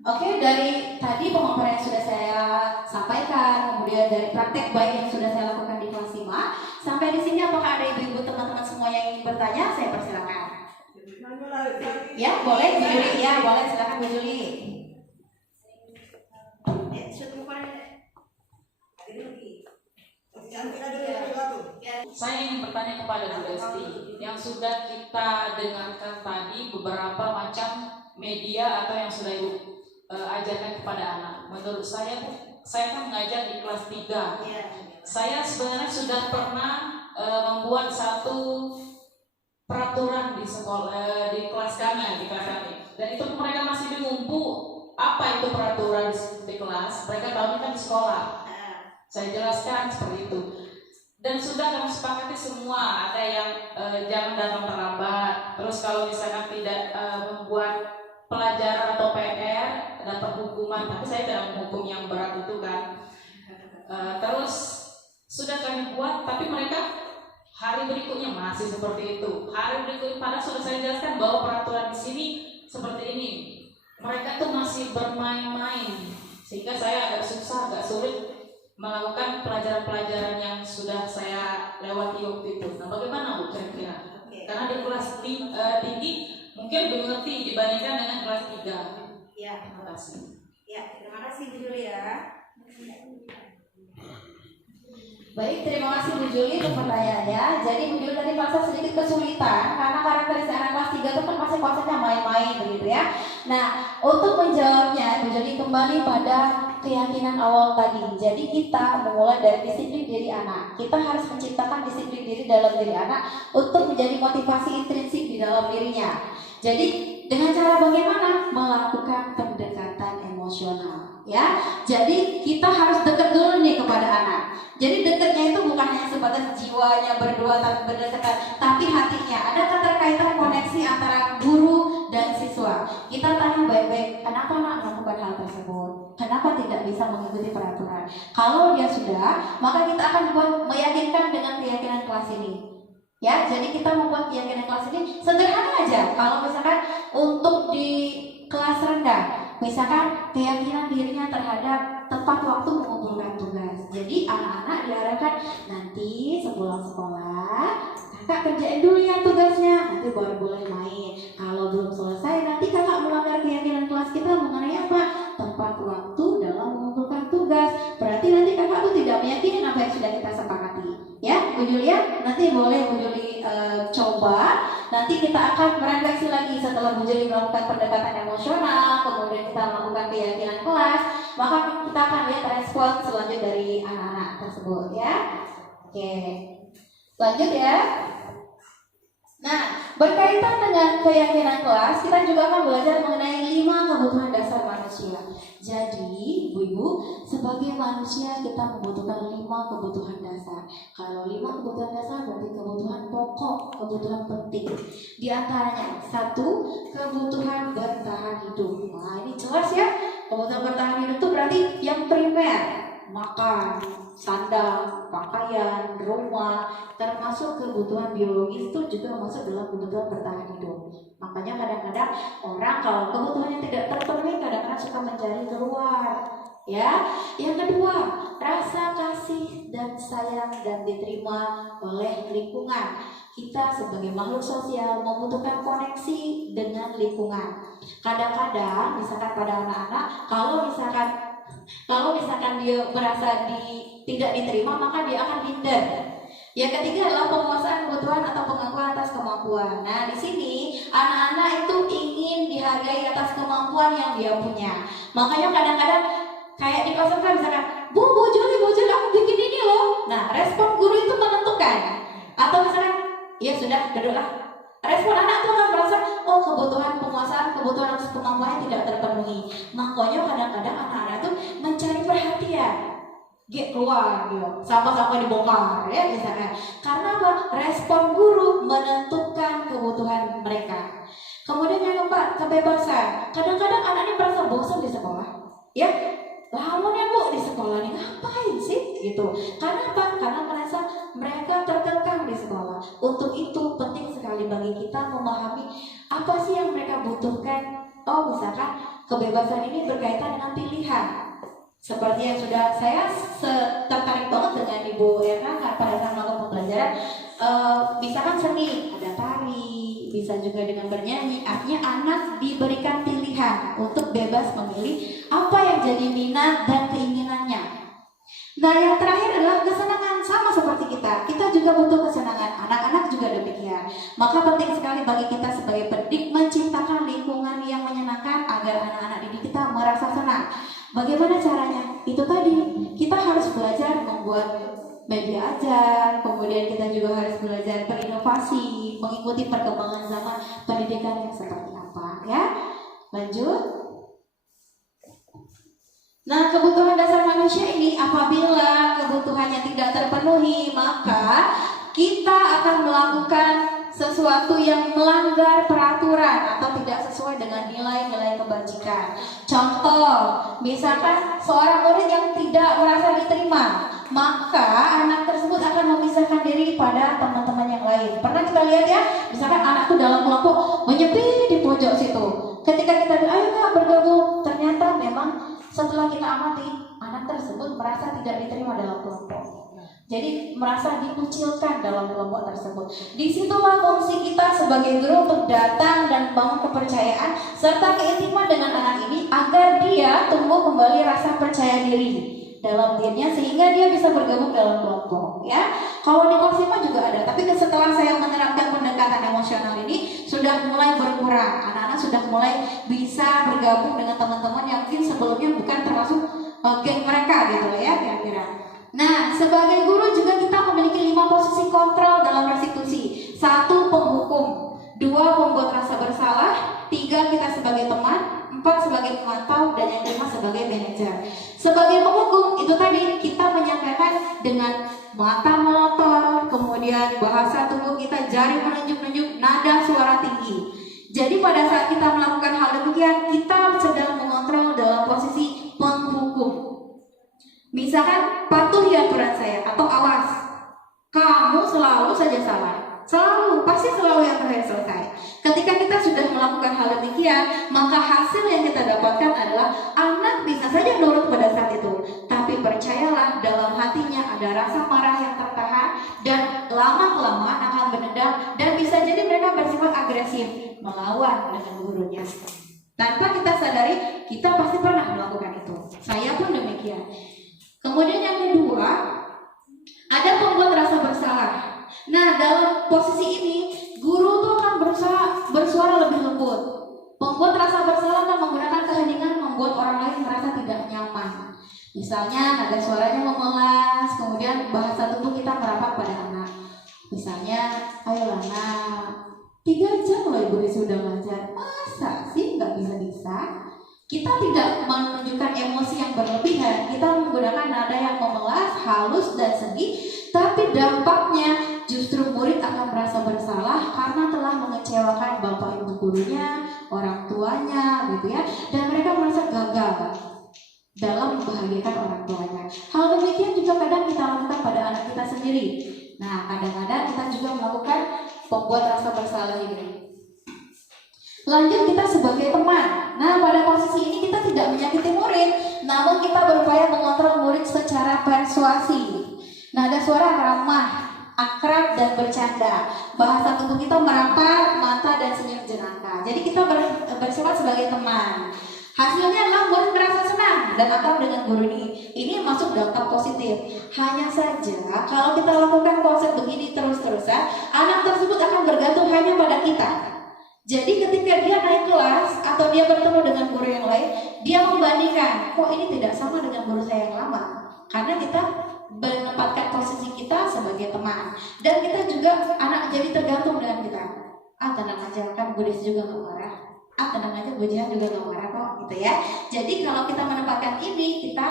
Oke, dari tadi pemaparan yang sudah saya sampaikan, kemudian dari praktek baik yang sudah saya lakukan di kelas 5. Sampai di sini apakah ada ibu-ibu teman-teman semua yang ingin bertanya? Saya persilakan. Ya, boleh Bu Juli. Ya, boleh, silakan Bu Juli. Saya ingin bertanya kepada Bu Desti, yang sudah kita dengarkan tadi beberapa macam media atau yang sudah Ibu ajarkan kepada anak. Menurut saya kan mengajar di kelas 3. Saya sebenarnya sudah pernah membuat satu peraturan di sekolah, di kelas kami. Dan itu mereka masih bingung, Bu, apa itu peraturan di kelas? Mereka tahu kan di sekolah. Saya jelaskan seperti itu. Dan sudah kami sepakati semua, ada yang jangan datang terlambat. Terus kalau misalkan tidak membuat pelajaran atau PR dapat hukuman, tapi saya tidak menghukum yang berat itu kan. Terus sudah kami buat, tapi mereka hari berikutnya masih seperti itu. Hari berikutnya, padahal sudah saya jelaskan bahwa peraturan di sini seperti ini. Mereka tuh masih bermain-main, sehingga saya agak susah, agak sulit melakukan pelajaran-pelajaran yang sudah saya lewati waktu itu. Nah, bagaimana Bu kira-kira? Karena di kelas tinggi mungkin lebih mengerti dibandingkan dengan kelas 3. Ya, Terima kasih. ya, terima kasih Bu Juli ya. Baik, terima kasih Bu Juli untuk pertanyaannya. Jadi Bu Juli tadi merasa sedikit kesulitan karena karakteristik anak kelas 3 itu kan masih konsepnya main-main begitu ya. Nah, untuk menjawabnya Bu Juli kembali pada keyakinan awal tadi. Jadi kita memulai dari disiplin diri anak. Kita harus menciptakan disiplin diri dalam diri anak untuk menjadi motivasi intrinsik di dalam dirinya. Jadi dengan cara bagaimana? Melakukan pendekatan emosional, ya. Jadi kita harus dekat dulu nih kepada anak. Jadi dekatnya itu bukan hanya sebatas jiwanya berdua tapi berdekatan, tapi hatinya. Ada keterkaitan koneksi antara guru dan siswa. Kita tanya baik-baik, kenapa anak melakukan hal tersebut? Kenapa tidak bisa mengikuti peraturan? Kalau dia sudah, maka kita akan meyakinkan dengan keyakinan kelas ini. Ya, jadi kita membuat keyakinan kelas ini sederhana aja. Kalau misalkan untuk di kelas rendah, misalkan keyakinan dirinya terhadap tepat waktu mengumpulkan tugas. Jadi anak-anak diarahkan nanti sepulang sekolah kakak kerjain dulu ya tugasnya, nanti baru boleh main. Kalau belum selesai nanti kakak melanggar keyakinan kelas kita mengenai apa? Tepat waktu dalam mengumpulkan tugas. Berarti nanti kakak tuh tidak meyakini apa yang sudah kita sepakati. Ya, Bu Julia, nanti boleh Bu Juli coba. Nanti kita akan merefleksi lagi setelah Bu Juli melakukan pendekatan emosional, kemudian kita melakukan keyakinan kelas, maka kita akan lihat respon selanjutnya dari anak-anak tersebut ya. Oke, lanjut ya. Nah, berkaitan dengan keyakinan kelas, kita juga akan belajar mengenai 5 kebutuhan dasar manusia. Jadi, ibu-ibu, sebagai manusia kita membutuhkan 5 kebutuhan dasar. Kalau 5 kebutuhan dasar berarti kebutuhan pokok, kebutuhan penting. Di antaranya, 1, kebutuhan bertahan hidup. Nah, ini jelas ya. Kebutuhan bertahan hidup itu berarti yang primer, makan, sandang, pakaian, rumah, termasuk kebutuhan biologis itu juga masuk dalam kebutuhan bertahan hidup. Makanya kadang-kadang orang kalau kebutuhannya tidak terpenuhi kadang-kadang suka mencari keluar. Ya, yang kedua, rasa kasih dan sayang dan diterima oleh lingkungan. Kita sebagai makhluk sosial membutuhkan koneksi dengan lingkungan. Kadang-kadang, misalkan pada anak-anak, kalau misalkan dia merasa tidak diterima, maka dia akan minder. Yang ketiga adalah penguasaan kebutuhan atau pengakuan atas kemampuan. Nah, di sini anak-anak itu ingin dihargai atas kemampuan yang dia punya. Makanya kadang-kadang kayak di kelas kan misalkan, Bu Juli, aku bikin ini loh. Nah, respon guru itu menentukan. Atau misalkan, ya sudah, duduklah. Respon anak tuh akan merasa, oh kebutuhan penguasaan, kebutuhan atas kemampuannya tidak terpenuhi. Makanya kadang-kadang anak-anak tuh mencari perhatian. Dia keluar gitu, sampah-sampah dibongkar ya misalkan. Karena apa? Respon guru menentukan kebutuhan mereka. Kemudian yang keempat, kebebasan. Kadang-kadang anaknya merasa bosan di sekolah. Ya, lama nih Bu di sekolah nih, ngapain sih gitu. Karena apa? Karena merasa mereka terkekang di sekolah. Untuk itu penting sekali bagi kita memahami apa sih yang mereka butuhkan. Oh, misalkan kebebasan ini berkaitan dengan pilihan. Seperti yang sudah saya tertarik banget dengan Ibu Erna pada saat melakukan pembelajaran. Misalkan seni, ada tari, bisa juga dengan bernyanyi. Artinya anak diberikan pilihan untuk bebas memilih apa yang jadi minat dan keinginannya. Nah, yang terakhir adalah kesenangan. Sama seperti kita juga butuh kesenangan. Anak-anak juga demikian. Maka penting sekali bagi kita sebagai pendidik menciptakan lingkungan yang menyenangkan agar anak-anak didik kita merasa senang. Bagaimana caranya? Itu tadi, kita harus belajar membuat media ajar, kemudian kita juga harus belajar berinovasi, mengikuti perkembangan zaman pendidikan yang seperti apa, ya. Lanjut. Nah, kebutuhan dasar manusia ini apabila kebutuhannya tidak terpenuhi, maka kita akan melakukan sesuatu yang melanggar peraturan atau tidak sesuai dengan nilai-nilai kebajikan. Contoh, misalkan seorang murid yang tidak merasa diterima, maka anak tersebut akan memisahkan diri pada teman-teman yang lain. Pernah kita lihat ya, misalkan anak itu dalam kelompok menyepi di pojok situ. Ketika kita bilang, ayo Kak bergabung, ternyata memang setelah kita amati, anak tersebut merasa tidak diterima dalam kelompok. Jadi merasa dikucilkan dalam kelompok tersebut. Disitulah fungsi kita sebagai guru untuk datang dan membangun kepercayaan serta keintiman dengan anak ini agar dia tumbuh kembali rasa percaya diri dalam dirinya sehingga dia bisa bergabung dalam kelompok. Ya, kalau di Kosima juga ada. Tapi setelah saya menerapkan pendekatan emosional ini sudah mulai berkurang. Anak-anak sudah mulai bisa bergabung dengan teman-teman yang mungkin sebelumnya bukan termasuk geng mereka gitu ya kira-kira. Nah, sebagai guru juga kita memiliki 5 posisi kontrol dalam restitusi. 1, penghukum. 2, pembuat rasa bersalah. 3, kita sebagai teman. 4, sebagai pemantau. Dan yang 5, sebagai manajer. Sebagai penghukum, itu tadi kita menyampaikan dengan mata melotot, kemudian bahasa tubuh kita, jari menunjuk-nunjuk, nada suara tinggi. Jadi pada saat kita melakukan hal demikian, kita sedang mengontrol dalam posisi penghukum. Misalkan patuhi aturan saya atau awas, kamu selalu saja salah, pasti selalu yang terakhir selesai. Ketika kita sudah melakukan hal demikian, maka hasil yang kita dapatkan adalah anak bisa saja nurut pada saat itu, tapi percayalah dalam hatinya ada rasa marah yang tertahan dan lama-kelamaan akan menendam dan bisa jadi mereka bersifat agresif melawan dengan gurunya. Tanpa kita sadari, kita pasti pernah melakukan itu. Saya pun demikian. Kemudian yang kedua, ada pembuat rasa bersalah. Nah, dalam posisi ini, guru tuh akan bersuara lebih lembut. Pembuat rasa bersalah akan menggunakan keheningan membuat orang lain merasa tidak nyaman. Misalnya, nada suaranya memelas, kemudian bahasa tubuh kita merapat pada anak. Misalnya, ayolah nak, 3 jam loh ibu sudah ngajar. Masa sih nggak bisa-bisa? Kita tidak menunjukkan emosi yang berlebihan. Kita menggunakan nada yang memelas, halus, dan sedih. Tapi dampaknya justru murid akan merasa bersalah karena telah mengecewakan bapak ibu gurunya, orang tuanya, gitu ya. Dan mereka merasa gagal dalam membahagiakan orang tuanya. Hal demikian juga kadang kita lakukan pada anak kita sendiri. Nah, kadang-kadang kita juga melakukan pembuat rasa bersalah ini. Lanjut, kita sebagai teman. Nah, pada posisi ini kita tidak menyakiti murid, namun kita berupaya mengontrol murid secara persuasi. Nada suara ramah, akrab, dan bercanda. Bahasa tubuh kita merapat, mata dan senyum jenaka. Jadi kita bersifat sebagai teman. Hasilnya adalah murid merasa senang dan akrab dengan guru ini. Ini masuk dampak positif. Hanya saja kalau kita lakukan konsep begini terus-terusan, anak tersebut akan bergantung hanya pada kita. Jadi ketika dia naik kelas atau dia bertemu dengan guru yang lain, dia membandingkan, kok ini tidak sama dengan guru saya yang lama. Karena kita menempatkan posisi kita sebagai teman. Dan kita juga anak jadi tergantung dengan kita. Tenang aja, kan Bu Desi juga gak marah. Tenang aja, Bu Jihan juga gak marah kok, gitu ya. Jadi kalau kita menempatkan ini, kita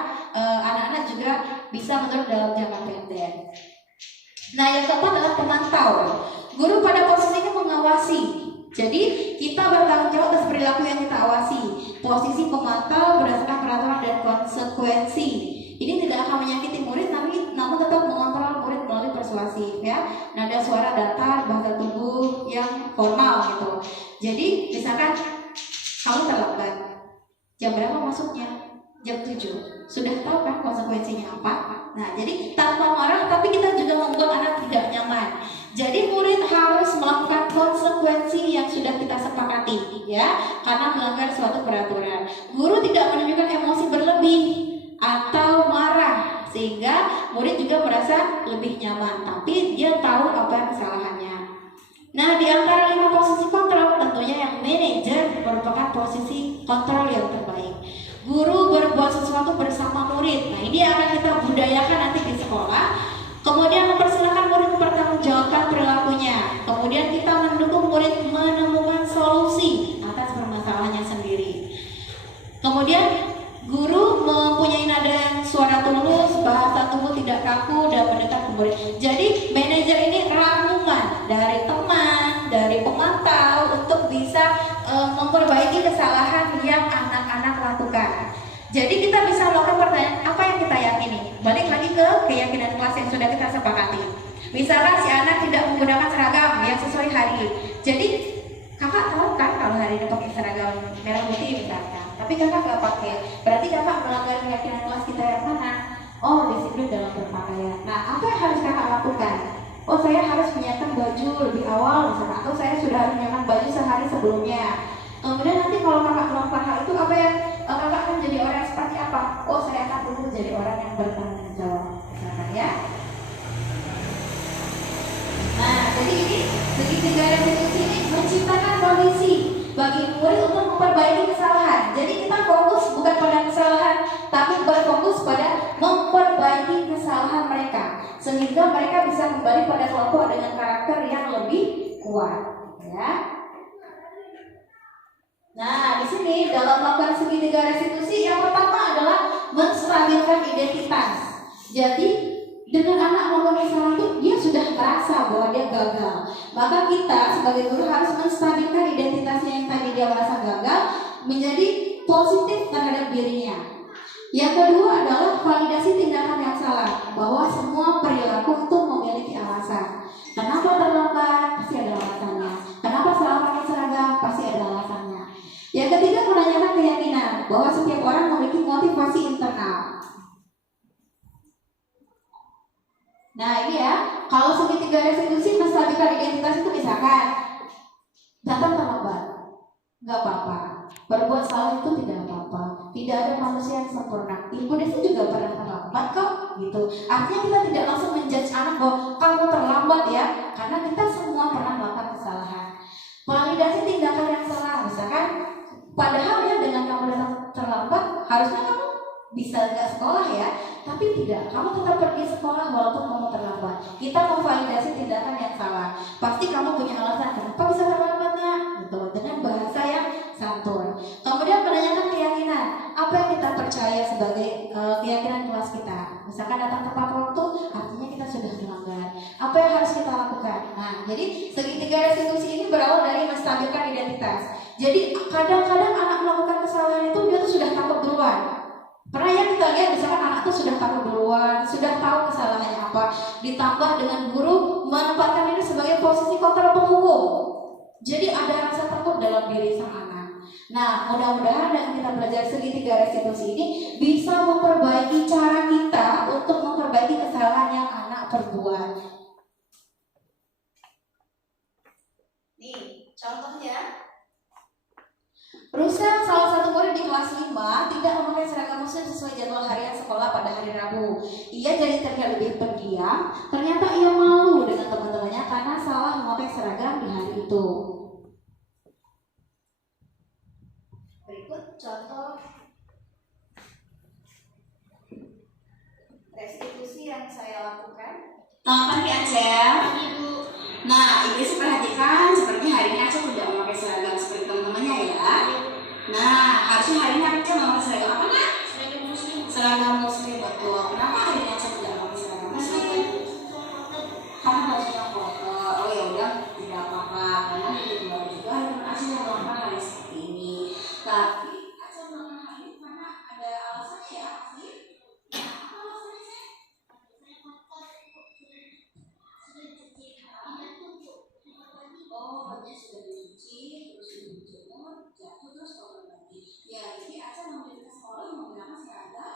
anak-anak juga bisa menurut dalam jangka pendek. Nah, yang keempat adalah pemantau. Guru pada posisinya mengawasi. Jadi kita bertanggung jawab atas perilaku yang kita awasi. Posisi pemantau berdasarkan peraturan dan konsekuensi. Ini tidak akan menyakiti murid, namun tetap mengontrol murid melalui persuasif, ya. Nada suara datar, bahasa tubuh yang formal gitu. Jadi misalkan kamu terlambat, jam berapa masuknya? Jam 7. Sudah tepat. Nah, jadi tanpa marah tapi kita juga membuat anak tidak nyaman. Jadi murid harus melakukan konsekuensi yang sudah kita sepakati, ya, karena melanggar suatu peraturan. Guru tidak menunjukkan emosi berlebih atau marah sehingga murid juga merasa lebih nyaman, tapi dia tahu apa yang kesalahannya. Nah, di antara 5 posisi kontrol, tentunya yang manajer merupakan posisi kontrol yang terbaik. Guru berbuat sesuatu bersama murid. Nah, ini akan kita budayakan nanti di sekolah. Kemudian mempersilahkan murid mempertanggungjawabkan perilakunya. Kemudian kita mendukung murid menemukan solusi atas permasalahannya sendiri. Kemudian guru mempunyai nada suara tulus, bahasa tubuh tidak kaku dan mendekat ke murid. Jadi manajer ini rangkuman dari teman, dari pemantau untuk bisa memperbaiki kesalahan yang anak-anak lakukan. Jadi kita bisa melakukan pertanyaan, apa yang kita yakini? Balik lagi ke keyakinan kelas yang sudah kita sepakati. Misalkan si anak tidak menggunakan seragam yang sesuai hari. Jadi kakak tahu kan kalau hari ini pakai seragam merah putih misalkan, tapi kakak gak pakai, berarti kakak melanggar keyakinan kelas kita yang mana? Oh, disiplin dalam berpakaian. Nah, apa yang harus kakak lakukan? Oh, saya harus menyiapkan baju lebih awal misalkan, atau saya sudah harus menyiapkan baju sehari sebelumnya. Kemudian nanti kalau kakak melakukan hal itu, apa yang kakak akan jadi orang seperti apa? Oh, saya akan dulu jadi orang yang bertanggung jawab misalkan, ya. Nah, jadi ini segitiga restitusi ini menciptakan kondisi bagi murid untuk memperbaiki kesalahan. Jadi kita fokus bukan pada kesalahan, tapi berfokus pada memperbaiki kesalahan mereka, sehingga mereka bisa kembali pada kelompok dengan karakter yang lebih kuat, ya. Nah, di sini dalam melakukan segitiga restitusi yang pertama adalah menstabilkan identitas. Jadi dengan anak memenuhi salah itu dia sudah merasa bahwa dia gagal. Maka kita sebagai guru harus menstabilkan identitasnya yang tadi dia merasa gagal menjadi positif terhadap dirinya. Yang kedua adalah validasi tindakan yang salah, bahwa semua perilaku itu memiliki alasan. Kenapa terlambat? Pasti ada alasannya. Kenapa salah pakai seragam? Pasti ada alasannya. Yang ketiga, menanyakan keyakinan bahwa setiap orang memiliki motivasi internal. Nah, ini ya, kalau segitiga restitusi menstabilkan identitas itu misalkan datang terlambat, nggak apa-apa. Berbuat salah itu tidak apa-apa. Tidak ada manusia yang sempurna. Ibu Desi juga pernah terlambat kok, gitu. Artinya kita tidak langsung menjudge anak bahwa kamu terlambat ya, karena kita semua pernah melakukan kesalahan. Validasi tindakan yang salah, misalkan, padahal ya dengan kamu datang terlambat, harusnya kamu bisa nggak sekolah ya, tapi tidak, kamu tetap pergi sekolah walaupun kamu terlambat. Kita memvalidasi tindakan yang salah. Pasti kamu punya alasan kenapa bisa terlambat nak, gitu, dengan bahasa yang santun. Kemudian menanyakan keyakinan, apa yang kita percaya sebagai keyakinan kelas kita. Misalkan datang tepat waktu, artinya kita sudah melanggar. Apa yang harus kita lakukan? Nah, jadi segitiga restitusi ini berawal dari menstabilkan identitas. Jadi kadang-kadang anak melakukan kesalahan itu dia tuh sudah takut duluan. Pernah ya kita lihat misalkan anak tuh sudah takut duluan, sudah tahu kesalahannya apa, ditambah dengan guru menempatkan ini sebagai posisi kontrol penghukum. Jadi ada rasa takut dalam diri sang anak. Nah, mudah-mudahan dengan kita belajar segitiga restitusi ini bisa memperbaiki cara kita untuk memperbaiki kesalahan yang anak perbuat. Nih, contohnya. Ruslan, salah satu murid di kelas 5, tidak memakai seragam muslim sesuai jadwal harian sekolah pada hari Rabu. Ia jadi terlihat lebih pendiam. Ternyata ia malu dengan teman-temannya karena salah memakai seragam di hari itu. Berikut contoh restitusi yang saya lakukan. Selamat pagi Acel. Nah, Ibu perhatikan seperti hari ini Acel tidak memakai seragam seperti teman-temannya ya. Nah, harusnya hari ini Acel memakai seragam apa nak? Seragam muslim, betul. Kenapa hari ini Acel tidak memakai seragam muslim? Karena harusnya foto. Oh ya udah, tidak apa-apa. Karena itu juga Acel yang melakukan hari seperti ini. Tapi Acel melakukan hari ini karena ada alasannya ya. Oh, bajunya sudah dicuci, terus dijemur, jatuh terus kotor lagi. Ya, jadi Acel mau ke sekolah menggunakan seragam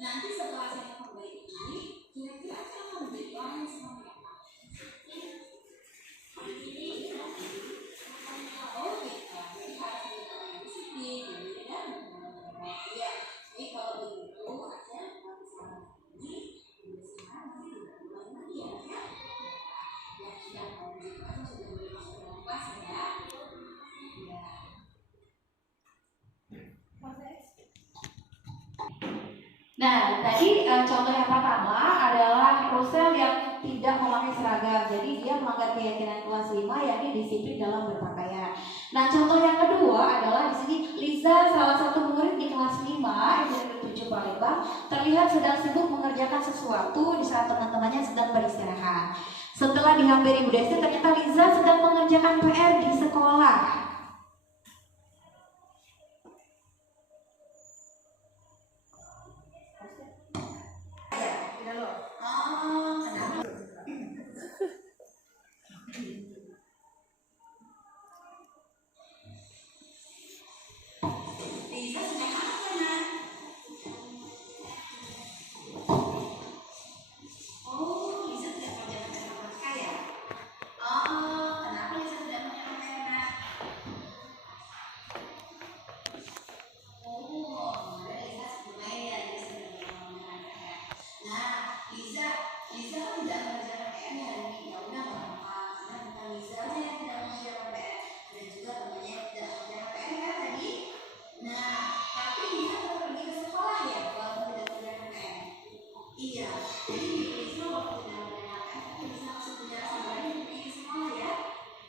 Nanti setelah saya perbaiki, kira-kira saya akan menjadi orang yang seperti apa? Oh gitu, jadi harus menjadi orang yang disiplin, dan ya. Jadi kalau begitu, Aceh buat kesalahan ini, berusaha nanti tidak ulang lagi ya. Ya sudah, kalau begitu Aceh sudah boleh masuk dalam kelas ya. Ya. Nah, tadi contoh yang pertama adalah Rosel yang tidak memakai seragam. Jadi dia melanggar keyakinan kelas 5 yakni disiplin dalam berpakaian. Nah, contoh yang kedua adalah di sini Liza, salah satu murid di kelas 5 SMP 7 Palembang, terlihat sedang sibuk mengerjakan sesuatu di saat teman-temannya sedang beristirahat. Setelah dihampiri Bu Desti, ternyata Liza sedang mengerjakan PR di sekolah. Liza sedang apa, Nak? Oh, Liza tidak mengerjakan PR mereka ya? Oh, kenapa Liza tidak mengerjakan PR, Nak? Oh, Liza bermain ya, Liza tidak mengerjakan PR. Nah, Liza kan tidak mengerjakan PR-nya hari ini. Ya udah nggak apa-apa, karena bukan Liza aja yang tidak mengerjakan PR. Ada juga temannya yang tidak mengerjakan PR kan tadi. Nah, tapi Liza tetap pergi ke sekolah ya, walaupun tidak mengerjakan PR. Iya, jadi Liza walaupun tidak mengerjakan PR, tapi bisa masuk penjelasan baru pergi ke sekolah ya.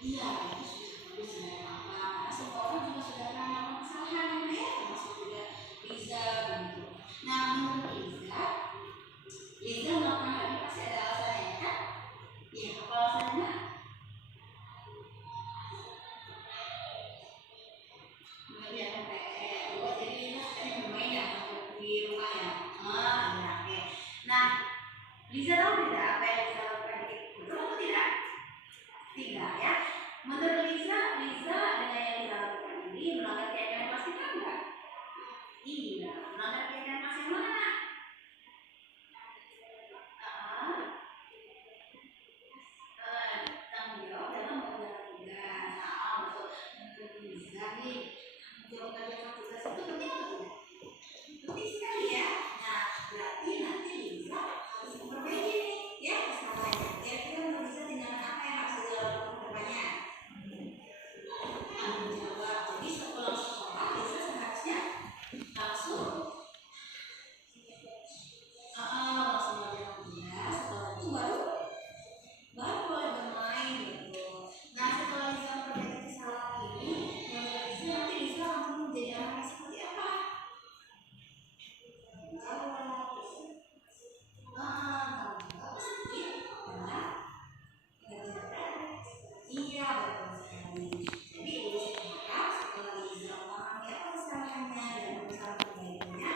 Iya, itu sudah bagus sebenarnya apa? Karena semua orang juga sudah pernah melakukan kesalahan ya, termasuk juga Liza begitu. Nah, menurut Liza melakukan hal ini pasti ada alasannya kan? Iya, apa alasannya? Mengerjakan PR. Oh, jadi Liza sekarang bermain ya di rumah ya? Oh, iya, oke. Nah, Liza tahu tidak apa yang Liza lakukan di betul atau tidak? Tidak ya. Menurut Liza dengan yang Liza lakukan ini melanggar keyakinan kelas kita enggak? Iya, melanggar keyakinan kelas yang mana? Tanggung jawab dalam mengerjakan tugas. Nah, betul. Menurut Liza nih, tanggung jawab mengerjakan tugas itu penting atau tidak? Penting sekali ya. Nah, berarti nanti Liza harus memperbaiki nih, ya kesalahannya. Kira-kira menurut Liza tindakan apa yang harus dilakukan ke depannya? Tanggung jawab. Jadi sepulang sekolah Liza seharusnya langsung langsung mengerjakan tugas. Setelah itu baru boleh bermain gitu. Nah, setelah Liza memperbaiki kesalahan ini, menurut Liza nanti Liza langsung menjadi anak yang seperti apa? Iya, betul sekali. Jadi Liza harap setelah Liza memahami apa kesalahannya dan berusaha memperbaikinya,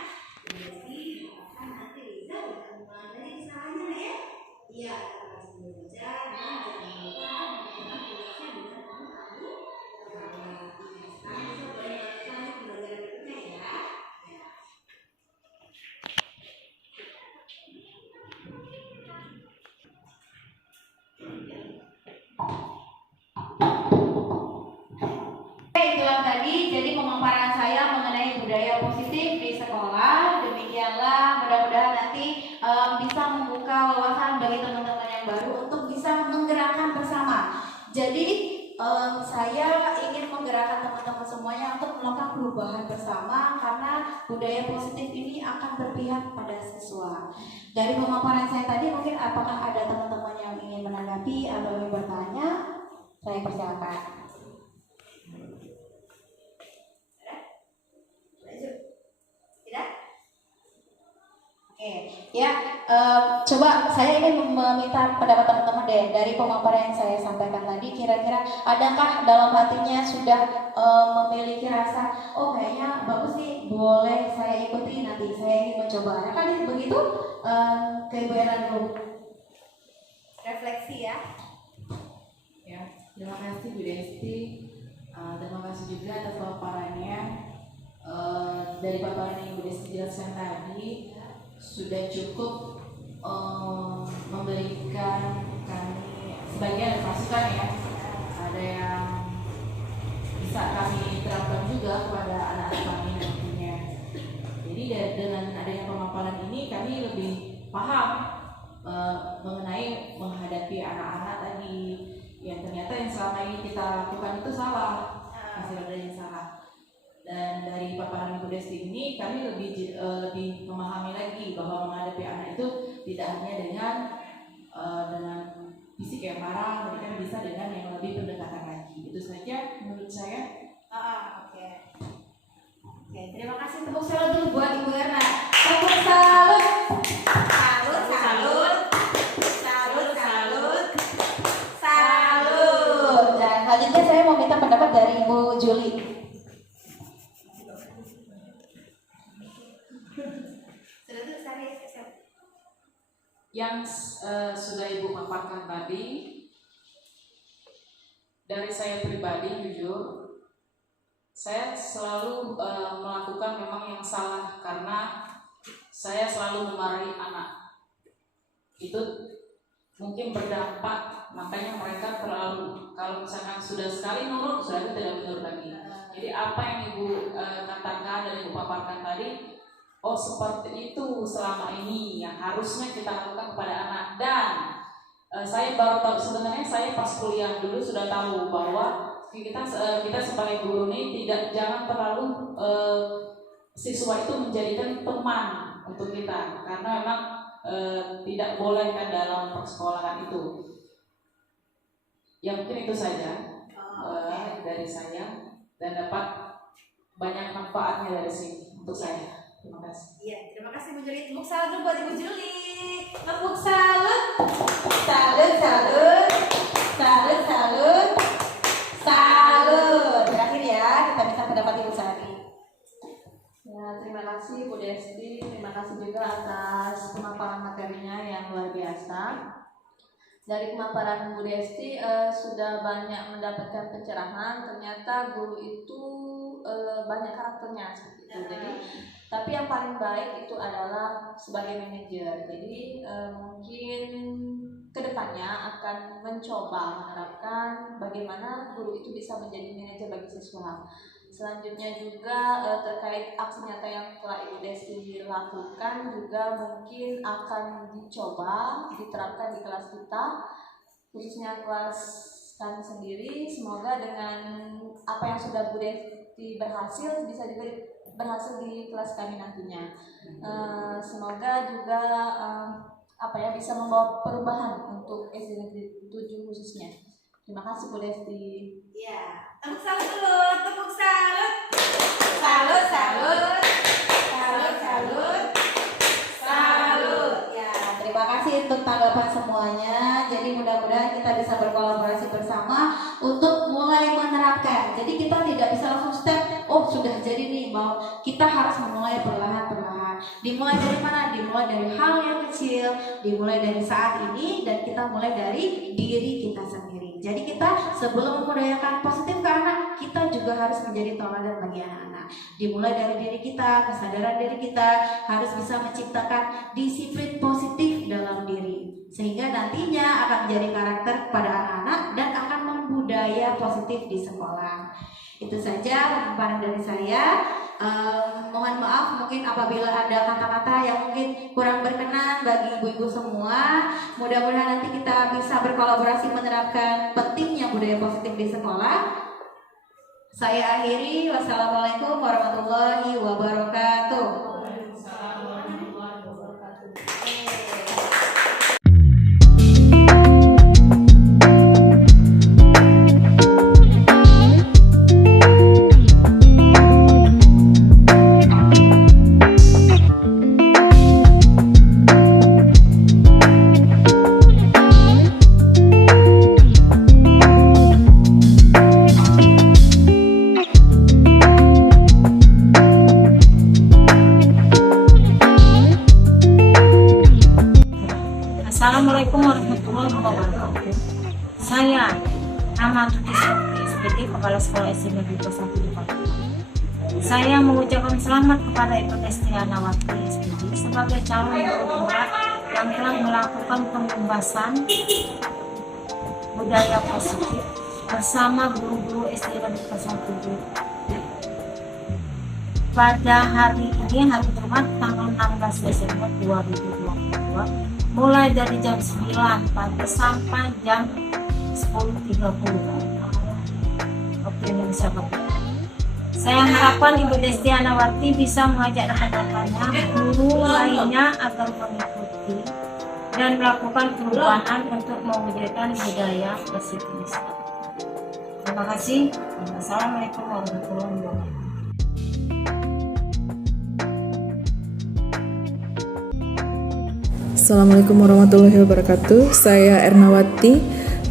Liza harapkan nanti Liza bisa mengulangi lagi kesalahannya ya. Iya, harus belajar dan jangan lupa mengulangi tugasnya dengan penuh tanggung jawab. Iya, sekarang Liza boleh melanjutkan pembelajaran berikutnya ya. Itulah tadi jadi pemaparan saya mengenai budaya positif di sekolah. Demikianlah, mudah-mudahan nanti bisa membuka wawasan bagi teman-teman yang baru untuk bisa menggerakkan bersama. Jadi saya ingin menggerakkan teman-teman semuanya untuk melakukan perubahan bersama karena budaya positif ini akan berpihak pada siswa. Dari pemaparan saya tadi mungkin apakah ada teman-teman yang ingin menanggapi atau ingin bertanya? Saya persilakan. Tidak? Oke, ya, coba saya ingin meminta pendapat teman-teman deh dari pemaparan yang saya sampaikan tadi. Kira-kira adakah dalam hatinya sudah memiliki rasa, oh kayaknya bagus nih, boleh saya ikuti nanti, saya ingin mencoba. Adakah begitu? Ke Ibu Era dulu. Refleksi ya. Ya, terima kasih Bu Desti. Terima kasih juga atas paparannya. Dari paparan yang Bu Desti jelaskan tadi, sudah cukup memberikan kami sebagian dari masukan ya, ada yang bisa kami terapkan juga kepada anak-anak kami nantinya. Jadi dengan adanya pemaparan ini kami lebih paham mengenai menghadapi anak-anak tadi yang ternyata yang selama ini kita lakukan itu salah, masih ada yang salah. Dan dari paparan Ibu Desti ini kami lebih memahami lagi bahwa menghadapi anak itu tidak hanya dengan fisik yang marah, tapi kan bisa dengan yang lebih pendekatan lagi. Itu saja menurut saya. Oke, terima kasih. Tepuk salut dulu buat Ibu Erna. Tepuk salut. Salut, salut. Salut, salut. Salut. Dan selanjutnya saya mau minta pendapat dari Ibu Juli. Yang sudah Ibu paparkan tadi, dari saya pribadi jujur, saya selalu melakukan memang yang salah karena saya selalu memarahi anak. Itu mungkin berdampak, makanya mereka terlalu, kalau misalkan sudah sekali nurut, sudah tidak menurut lagi. Jadi apa yang Ibu katakan dan Ibu paparkan tadi, oh seperti itu selama ini yang harusnya kita lakukan kepada anak. Dan saya baru tahu, sebenarnya saya pas kuliah dulu sudah tahu bahwa kita sebagai guru ini jangan terlalu siswa itu menjadikan teman untuk kita, karena memang tidak boleh kan dalam persekolahan itu. Ya mungkin itu saja dari saya, dan dapat banyak manfaatnya dari sini untuk saya. Terima kasih. Iya, terima kasih Bu Juli. Tepuk salut dulu buat Ibu Juli. Tepuk salut. Salut, salut. Salut, salut. Salut. Terakhir ya, kita bisa pendapat Ibu Sari. Ya, terima kasih Bu Desti, terima kasih juga atas pemaparan materinya yang luar biasa. Dari pemaparan Bu Desti sudah banyak mendapatkan pencerahan. Ternyata guru itu banyak karakternya seperti itu. Jadi, tapi yang paling baik itu adalah sebagai manajer. Jadi mungkin kedepannya akan mencoba menerapkan bagaimana guru itu bisa menjadi manajer bagi siswa. Selanjutnya juga terkait aksi nyata yang telah Ibu Desti lakukan juga mungkin akan dicoba diterapkan di kelas kita, khususnya kelas kami sendiri. Semoga dengan apa yang sudah Bu Desti berhasil bisa juga berhasil di kelas kami nantinya. Semoga juga bisa membawa perubahan untuk SD Negeri 7 khususnya. Terima kasih Bu Desti. Iya, tepuk salut dulu, tepuk salut. Salut, salut. Salut, salut. Salut. Ya, terima kasih untuk tanggapan semuanya. Jadi mudah-mudahan kita bisa berkolaborasi bersama untuk mulai menerapkan. Jadi kita tidak bisa langsung step, oh sudah jadi nih, mau kita harus memulai perlahan-perlahan. Dimulai dari mana? Dimulai dari hal yang kecil, dimulai dari saat ini, dan kita mulai dari diri kita sendiri. Jadi kita sebelum membudayakan positif ke anak, kita juga harus menjadi teladan bagi anak-anak. Dimulai dari diri kita, kesadaran diri kita harus bisa menciptakan disiplin positif dalam diri, sehingga nantinya akan menjadi karakter kepada anak-anak dan akan membudaya positif di sekolah. Itu saja pemaparan dari saya. Mohon maaf mungkin apabila ada kata-kata yang mungkin kurang berkenan bagi ibu-ibu semua. Mudah-mudahan nanti kita bisa berkolaborasi menerapkan pentingnya budaya positif di sekolah. Saya akhiri. Wassalamualaikum warahmatullahi wabarakatuh. Assalamualaikum warahmatullahi wabarakatuh. Saya Nama Tuti Sakti, sebagai Kepala Sekolah SD Negeri 1 di Papua. Saya mengucapkan selamat kepada Ibu Desti Anawati SPD sebagai calon guru yang telah melakukan pembahasan budaya positif bersama guru-guru SD dan kelas 1 pada hari ini, hari Jumat tanggal 16 Desember 2022, mulai dari jam 9 pagi sampai jam 10.30 waktu Indonesia Barat. Saya harapkan Ibu Desti Anawati bisa mengajak rekan-rekannya, guru lainnya agar mengikuti dan melakukan perubahan untuk mewujudkan budaya positif. Terima kasih. Assalamualaikum warahmatullahi wabarakatuh. Assalamualaikum warahmatullahi wabarakatuh. Saya Ernawati,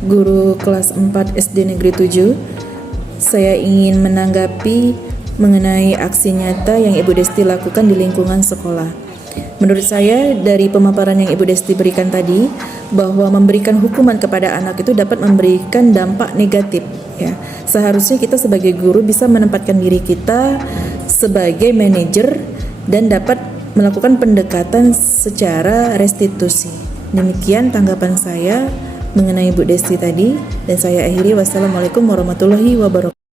guru kelas 4 SD Negeri 7. Saya ingin menanggapi mengenai aksi nyata yang Ibu Desti lakukan di lingkungan sekolah. Menurut saya dari pemaparan yang Ibu Desti berikan tadi, bahwa memberikan hukuman kepada anak itu dapat memberikan dampak negatif, ya. Seharusnya kita sebagai guru bisa menempatkan diri kita sebagai manajer dan dapat melakukan pendekatan secara restitusi. Demikian tanggapan saya mengenai Bu Desti tadi, dan saya akhiri. Wassalamualaikum warahmatullahi wabarakatuh.